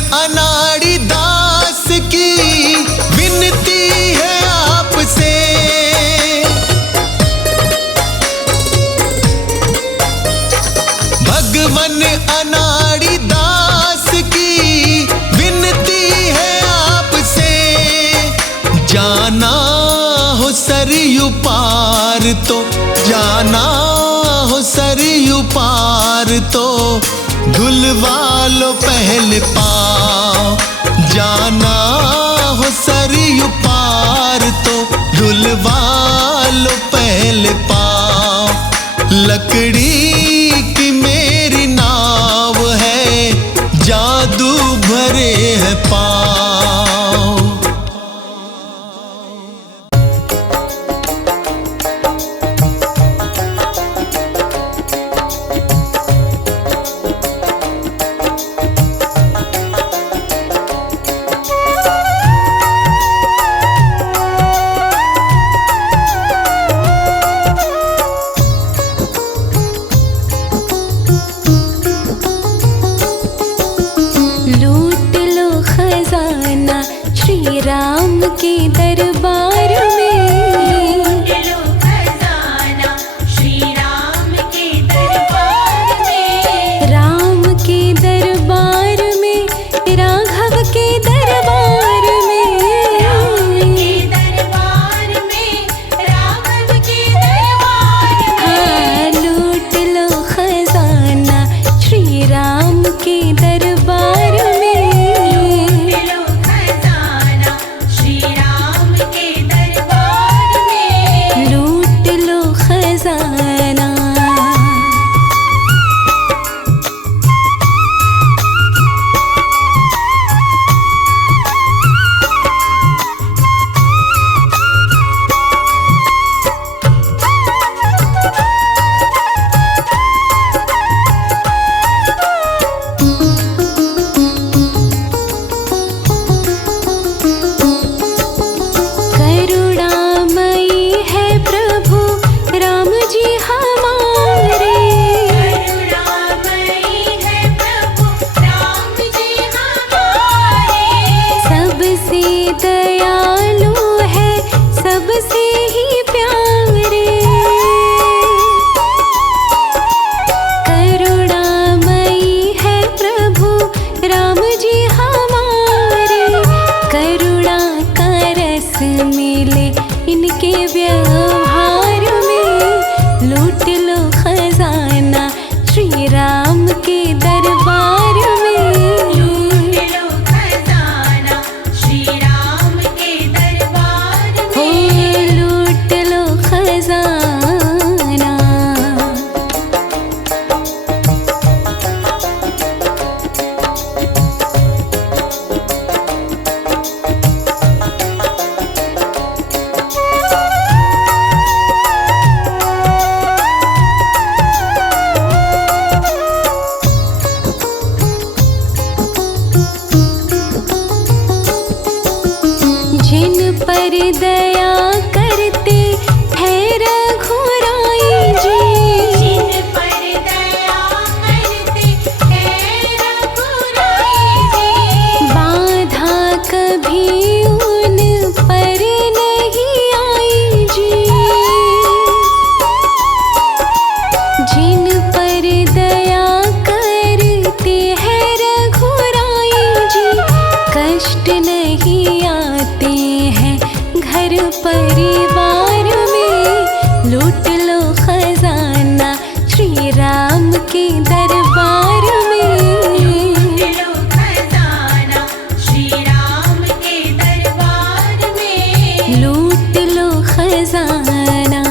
अनाड़ी दास की विनती है आपसे। भगवन अनाड़ी दास की विनती है आपसे। जाना हो सरयू पार तो, जाना हो सरयू पार तो धुलवा लो पहले पाँव। जाना हो सरयू पार तो धुलवा लो पहले पाँव। लकड़ी की मेरी नाव है, जादू भरे है पाँव। श्री राम के दरबार में। लूट लो खजाना श्री राम के दरबार में। राम के दरबार में, राघव के दरबार में, राम के दरबार में, राघव के दरबार में। हाँ, लूट लो खजाना श्री राम के दरबार में। लूट लो खजाना श्री राम के दरबार में। लूट लो खजाना। करुणामयी है प्रभु राम जी हमारे। करुणामयी है प्रभु राम जी हमारे। सबसे दयालु है, सबसे ही प्यारे। करुणामयी है प्रभु राम जी हमारे। करुणा का रस मिले इनके व्यवहार में। लूट लो खजाना श्री राम के दरबार में। लूट लो खजाना श्री राम के दरबार हो में। लूट लो खजाना। जिन पर दया करते हैं रघुराई जी। जिन पर दया करते हैं रघुराई जी। बाधा कभी उन पर नहीं आई जी। जिन पर दया करते हैं रघुराई जी। कष्ट नहीं आते हैं घर परिवार में। लूट लो खजाना श्री राम के दरबार में। लूट लो खजाना श्री राम के दरबार में। लूट लो खजाना।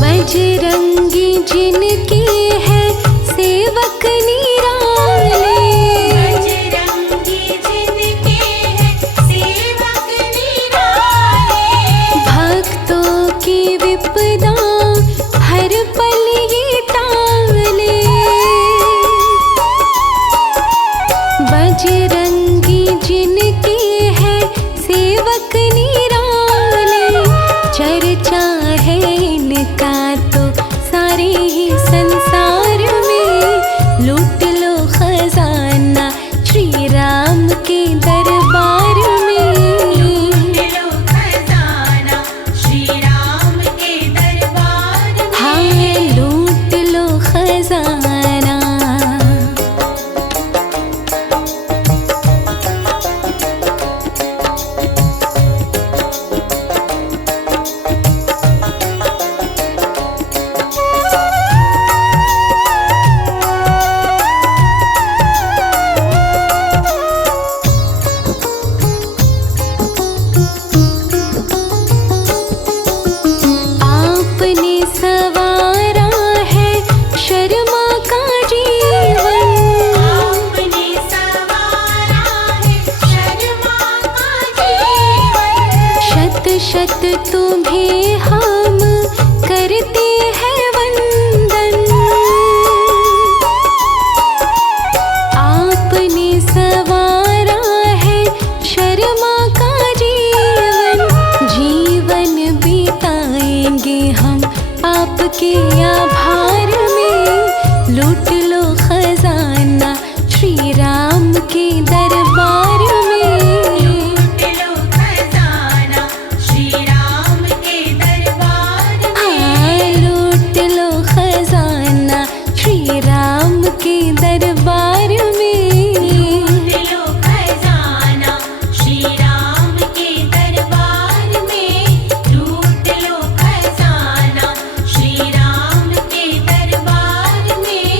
बजरंगी जिनके है सेवक निराले। बजरंगी जिनके हैं सेवक निराले। भक्तों की विपदा हर पल ये टाले। बजरंगी जिनके है सेवक निराले। चर्चा है इनका तो सारे ही संसार में। लूट लो खजाना श्री राम के दरबार में। लूट लो खजाना श्री राम के दरबार में। हाँ, लूट लो खजाना। शत तुम्हें हम करते हैं वंदन। आपने सवारा है शर्मा का जीवन, जीवन बिताएंगे हम आपके आभार में। लूट लो खजाना श्री राम के दरबार में। लूट लो खजाना श्री राम के दरबार में। हाँ, लूट लो खजाना श्री राम के दरबार में। लूट लो खजाना श्री राम के दरबार में। लूट लो खजाना श्री राम के दरबार में।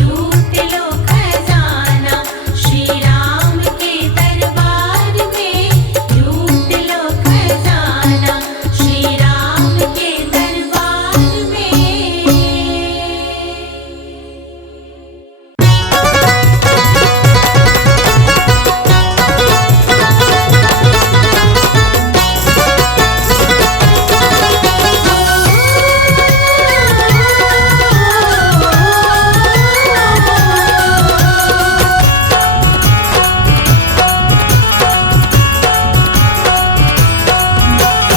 लूट लो खजाना श्री राम के दरबार में। लूट लो खजाना श्री राम के दरबार में।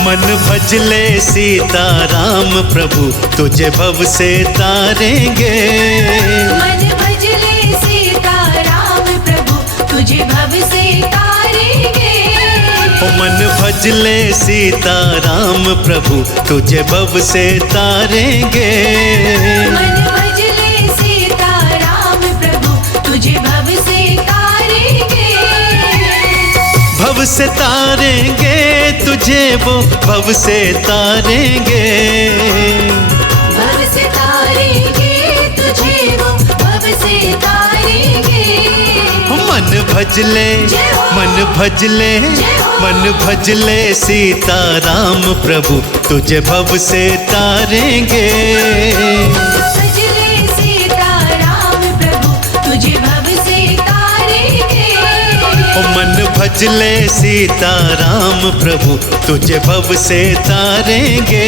मन भजले सीताराम प्रभु तुझे भव से तारेंगे। मन भजले सीताराम प्रभु तुझे भव से तारेंगे। ओ मन भजले सीताराम प्रभु तुझे भव से तारेंगे। मन भजले सीताराम प्रभु तुझे भव से तारेंगे। भव से तारेंगे तुझे वो भव से तारेंगे। भव से तारेंगे तुझे वो भव से तारेंगे। मन भजले मन भजले मन भजले सीताराम प्रभु तुझे भव से तारेंगे। भजले सीताराम प्रभु तुझे भव से तारेंगे। ओ मन भजले सीताराम प्रभु तुझे भव से तारेंगे।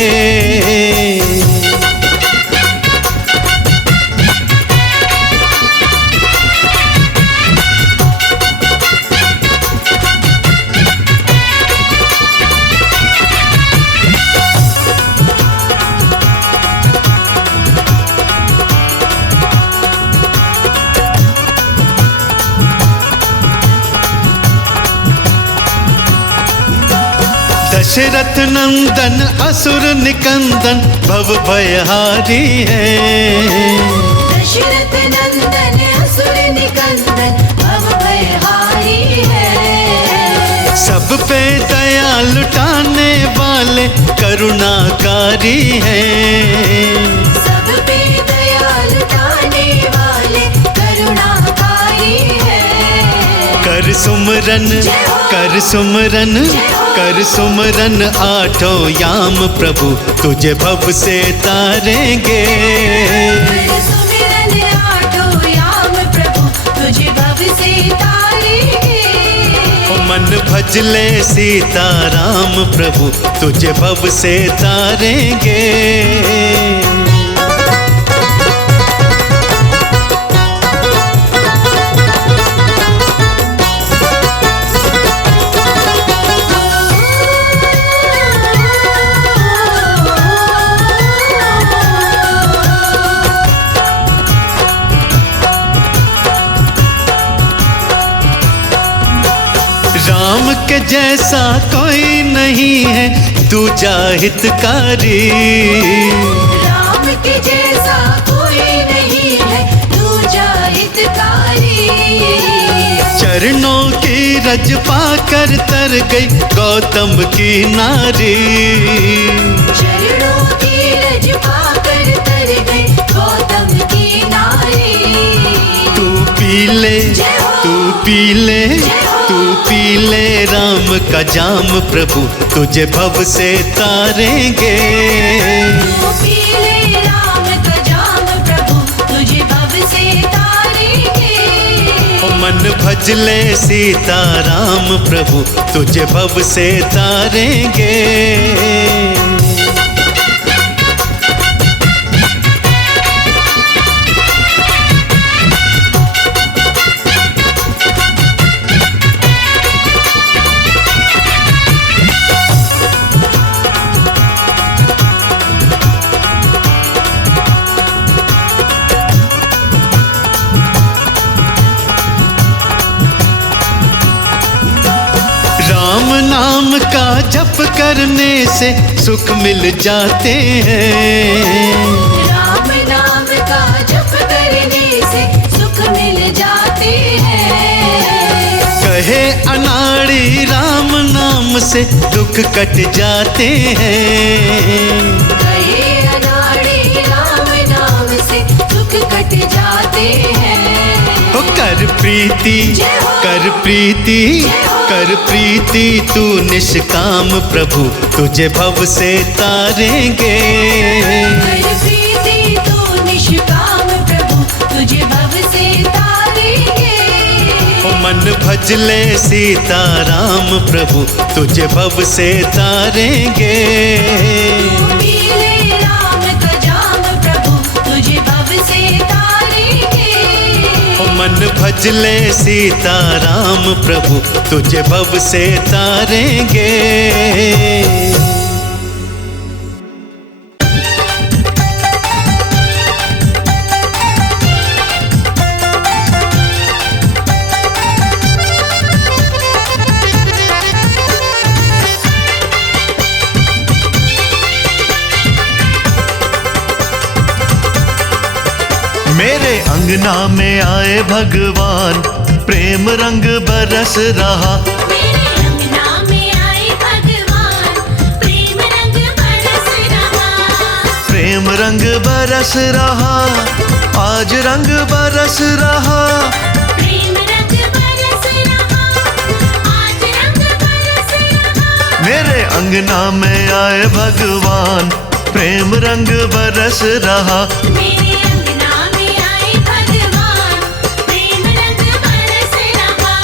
दशरथ नंदन असुर निकंदन भव भयहारी है। दशरथ नंदन असुर निकंदन भव भयहारी है। सब पे दया लुटाने वाले करुणाकारी हैं। सब पे दया लुटाने वाले करुणाकारी है। कर सुमरन कर सुमरन कर सुमरन आठों याम प्रभु तुझे भव से तारेंगे। कर सुमिरन आठों याम प्रभु तुझे भव से तारेंगे। ओ मन भजले सीताराम प्रभु तुझे भव से तारेंगे। राम के जैसा कोई नहीं है दूजा हितकारी। राम के जैसा कोई नहीं है दूजा हितकारी। चरणों की रज पाकर तर गई गौतम की नारी। चरणों की रज पाकर तर गई गौतम की नारी। तू पी ले तू पी ले तू पी ले राम का जाम प्रभु तुझे भव से तारेंगे। तू पी ले राम का जाम प्रभु तुझे भव से तारेंगे। ओ मन भजले सीताराम प्रभु तुझे भव से तारेंगे। जप करने से सुख मिल जाते हैं। राम नाम का जप करने से सुख मिल जाते हैं। कहे अनाड़ी राम नाम से दुख कट जाते हैं। कहे अनाड़ी राम नाम से दुख कट जाते हैं। ओ कर प्रीति जय हो। कर प्रीति जय हो। कर प्रीति तू निष्काम प्रभु तुझे भव से तारेंगे। कर प्रीति तू निष्काम प्रभु तुझे भव से तारेंगे। ओ मन भजले सीताराम प्रभु तुझे भव से तारेंगे। तू मिले राम का जाम प्रभु तुझे भव से तारेंगे। ओ मन भजले सीताराम प्रभु तुझे भव से तारेंगे। मेरे अंगना में आए भगवान प्रेम रंग बरस रहा। मेरे अंगना में आए भगवान प्रेम रंग बरस रहा। प्रेम रंग बरस रहा आज रंग बरस रहा। प्रेम रंग बरस रहा आज रंग बरस रहा। मेरे अंगना में आए भगवान प्रेम रंग बरस रहा। मेरे अंगना में आए भगवान प्रेम रंग बरस रहा।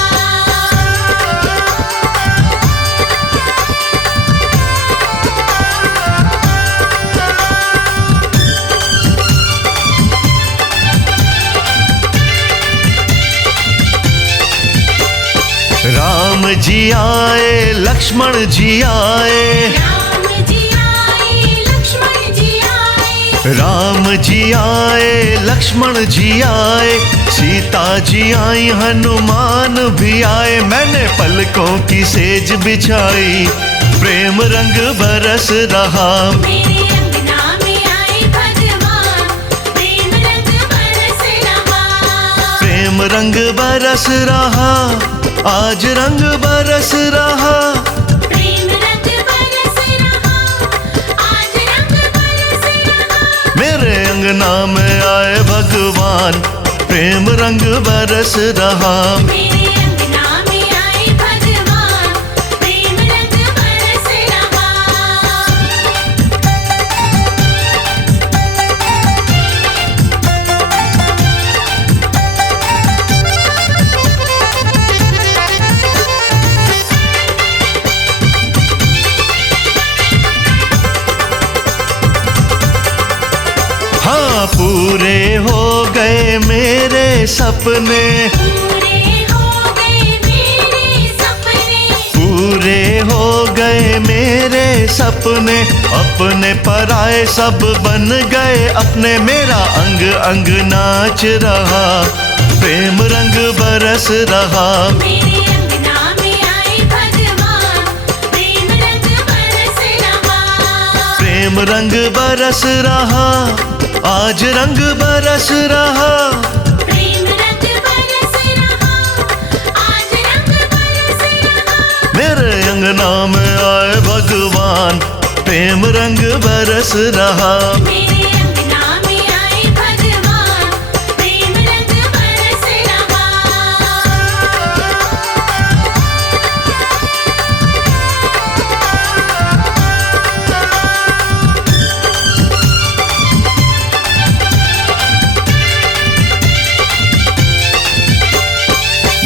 राम जी आए लक्ष्मण जी आए। राम जी आए लक्ष्मण जी आए। राम जी आए लक्ष्मण जी आए। सीता जी आई हनुमान भी आए। मैंने पलकों की सेज बिछाई प्रेम रंग बरस रहा। मेरे अंगना में आए भगवान प्रेम रंग बरस रहा। प्रेम रंग बरस रहा आज रंग बरस रहा। प्रेम रंग बरस रहा आज रंग बरस रहा। मेरे अंगना में आए भगवान प्रेम रंग बरस रहा। मेरे अंगना में आए भगवान प्रेम रंग बरस रहा। हाँ पूरे हो गए मेरे सपने। पूरे हो गए मेरे सपने। पूरे हो गए मेरे सपने। अपने पराए सब बन गए अपने। मेरा अंग अंग नाच रहा प्रेम रंग बरस रहा। मेरे अंगना में आए भगवान प्रेम रंग बरस रहा। प्रेम रंग बरस रहा आज रंग बरस रहा। प्रेम रंग बरस रहा आज रंग बरस रहा। मेरे अंगना में आए भगवान प्रेम रंग बरस रहा। मेरे अंगना में आए भगवान प्रेम रंग बरस रहा।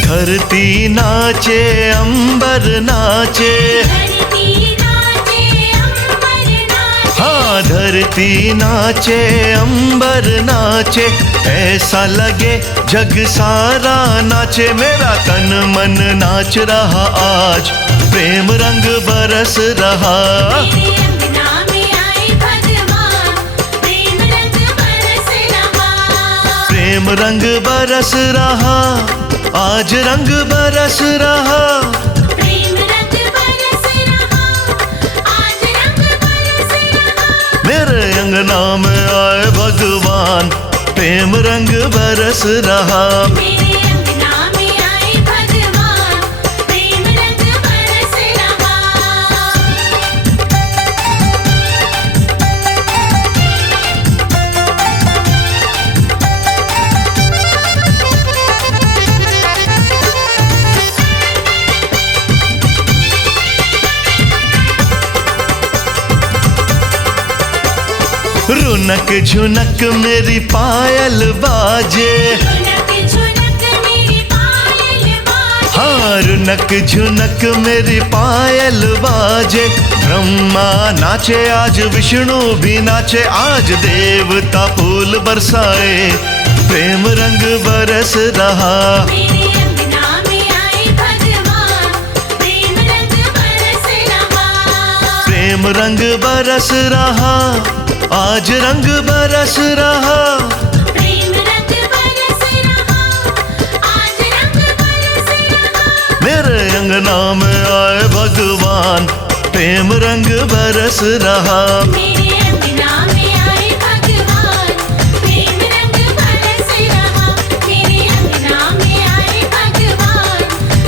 धरती नाचे अंबर नाचे। धरती नाचे अंबर नाचे। हाँ धरती नाचे अंबर नाचे। ऐसा लगे जग सारा नाचे। मेरा तन मन नाच रहा आज प्रेम रंग बरस रहा। मेरे अंगना में आए भगवान प्रेम रंग बरस रहा। प्रेम रंग बरस रहा आज रंग बरस रहा। प्रेम रंग बरस रहा अंगना में आए भगवान, प्रेम रंग बरस रहा। मेरे अंगना में आए भगवान, प्रेम रंग बरस रहा। रुनक झुनक मेरी पायल बाजे, झुनक झुनक मेरी पायल बाजे। हाँ रुनक झुनक मेरी पायल बाजे। ब्रह्मा नाचे आज, विष्णु भी नाचे आज, देवता फूल बरसाए, प्रेम रंग बरस रहा। मेरे अंगना में आए भगवान, प्रेम रंग बरस रहा। प्रेम रंग बरस रहा, आज रंग बरस रहा। प्रेम रंग बरस रहा, आज रंग बरस रहा। मेरे अंगना में आए भगवान, प्रेम रंग बरस रहा। मेरे अंगना में आए भगवान, प्रेम रंग बरस रहा। मेरे अंगना में आए भगवान,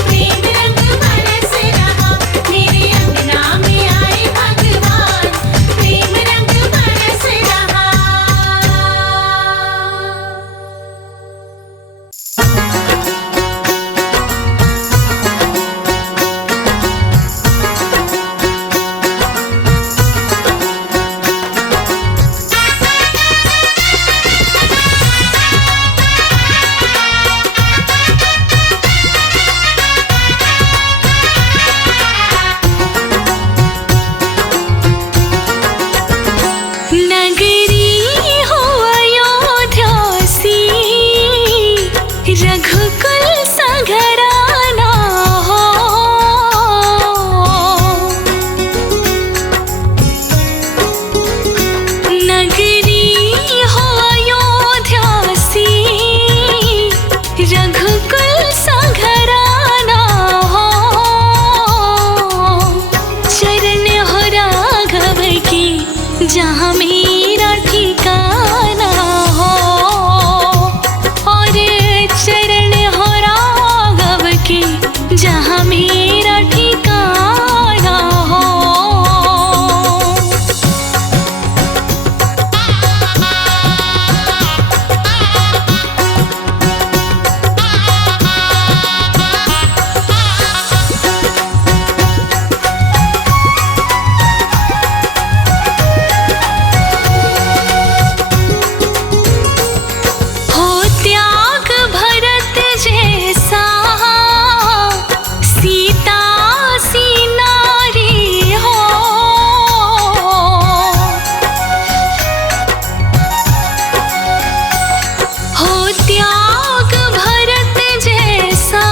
प्रेम रंग बरस रहा। मेरे अंगना में आए भगवान, प्रेम रंग बरस रहा। नगरी हो अयोध्या सी, रघुकुल सघराना हो। नगरी हो अयोध्या सी, रघुकुल सघराना हो। चरण हो राघव की, जहाँ मेरा ठिकाना हो। और चरण हो राघव के, जहाँ मेरा ठिकाना हो। हो त्याग भरत जैसा, सीता सी नारी हो। हो त्याग भरत जैसा,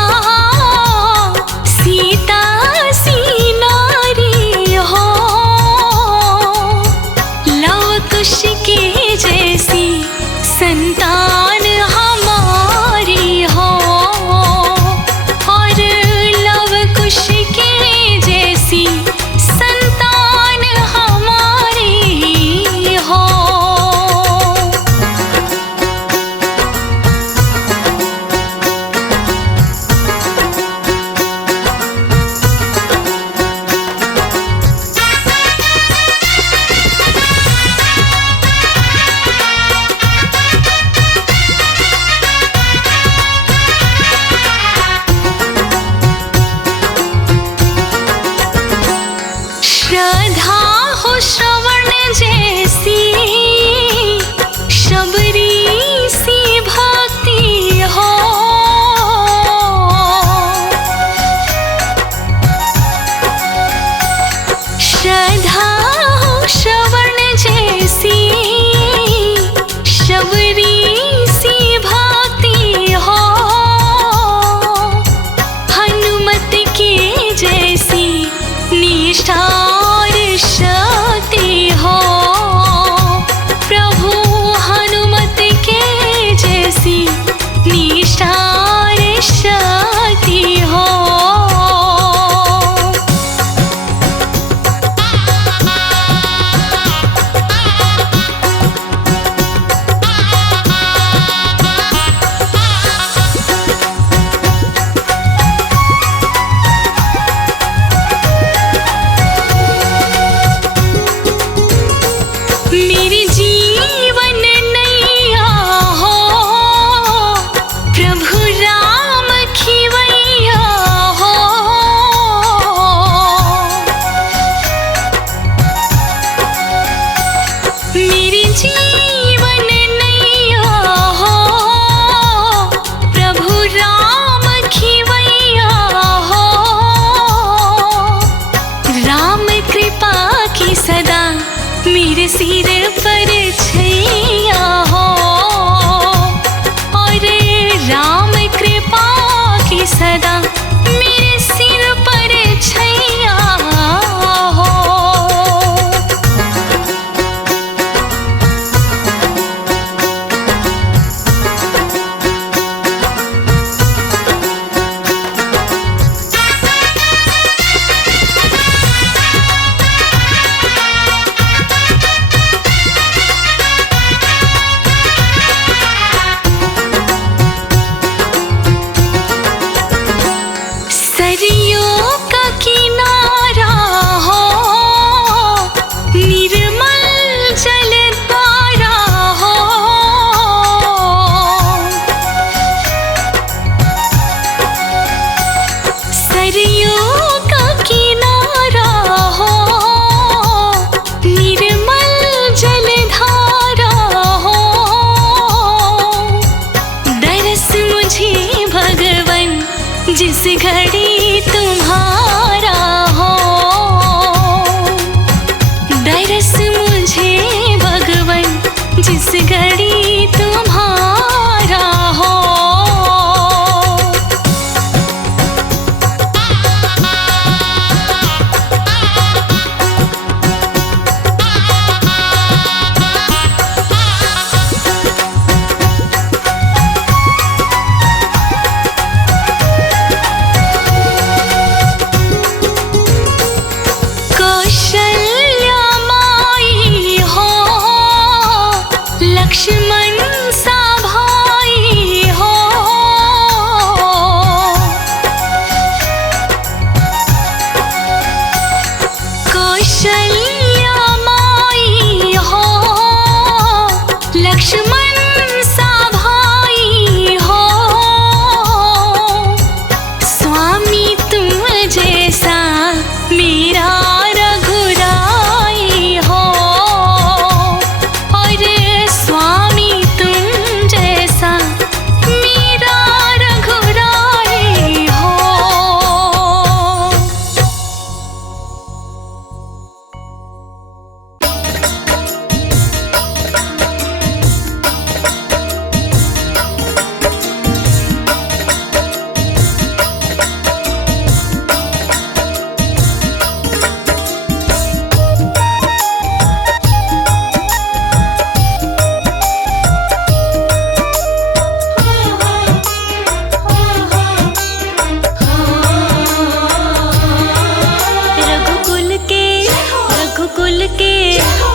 सीता सी नारी हो। लव कुश के जैसी संतान हमारी हो। और लव कुश के जैसी संतान हमारी हो। श्रद्धा हो श्रवण जैसी, शबरी सी भक्ति हो। श्रद्धा हो श्रवण जैसी, शबरी सी भक्ति हो। हनुमत के जैसी निष्ठा और शक्ति हो। प्रभु हनुमत मेरे सिर पर छैया हो और राम कृपा की सदा मेरे सिर पर छैया हो। सरियों का किनारा हो निर्मल जलधारा हो, सरियों का किनारा हो निर्मल जलधारा हो। दरस मुझे भगवन जिस घड़ी तुम्हारा हो, दरस मुझे भगवन जिस घड़ी तुम्हारा हो। कौशल्या माई हो लक्ष्मण सा भाई हो, कौशल्या माई हो लक्ष्मण सा भाई हो। स्वामी तुम जैसा मेरा रघुराई हो और स्वामी तुम जैसा मेरा रघुराई हो।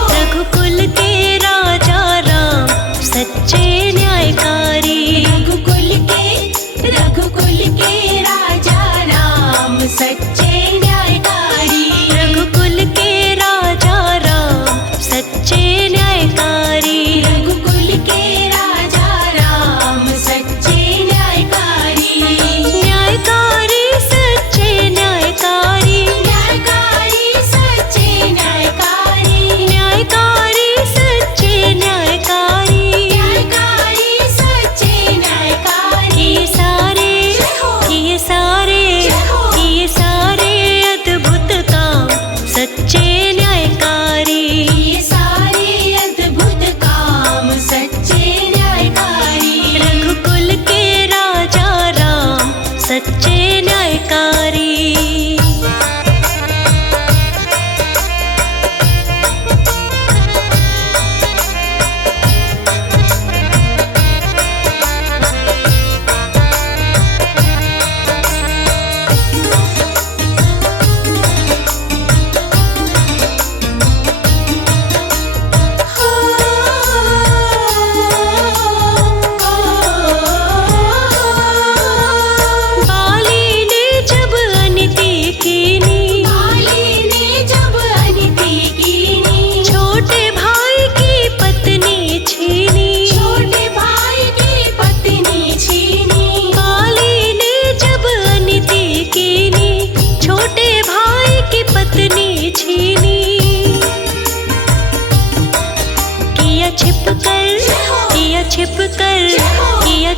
रघुकुल के राजा राम सच्चे न्यायकारी। रघुकुल के राजा राम सच्चे न्यायकारी। रघुकुल के राजा राम सच्चे न्यायकारी। रघुकुल के राजा राम सच्चे न्यायकारी। न्यायकारी सच्चे न्यायकारी। न्यायकारी सच्चे न्यायकारी। न्यायकारी सच्चे न्यायकारी। न्यायकारी सच्चे न्यायकारी। ये सारे अद्भुत काम सच्चे न्यायकारी। ये सारे अद्भुत काम सच्चे न्यायकारी। रघुकुल के राजा राम सच्चे न्यायकारी।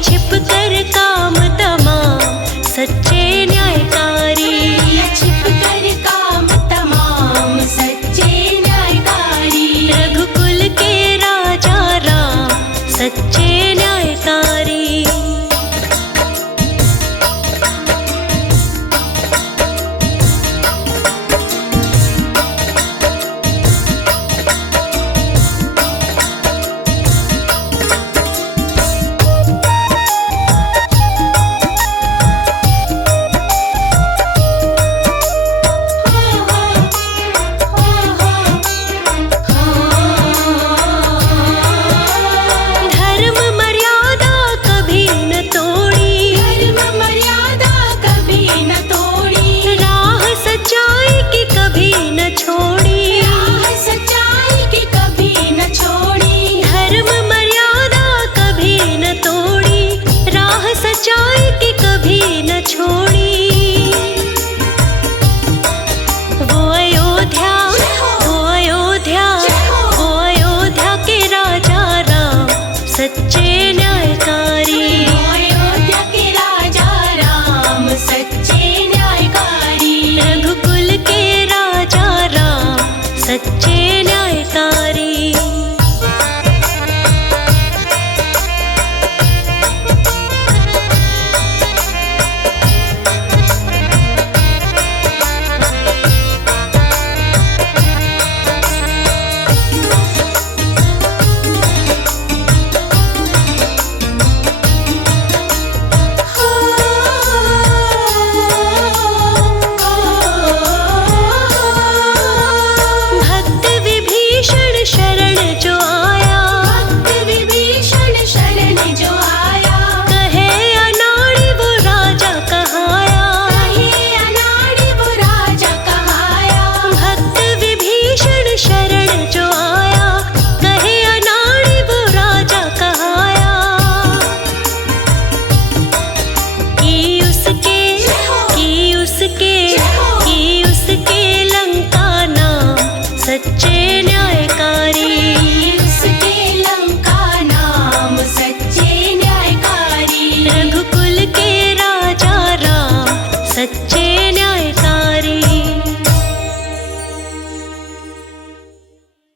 छिप कर काम तमाम सच्चे न्याय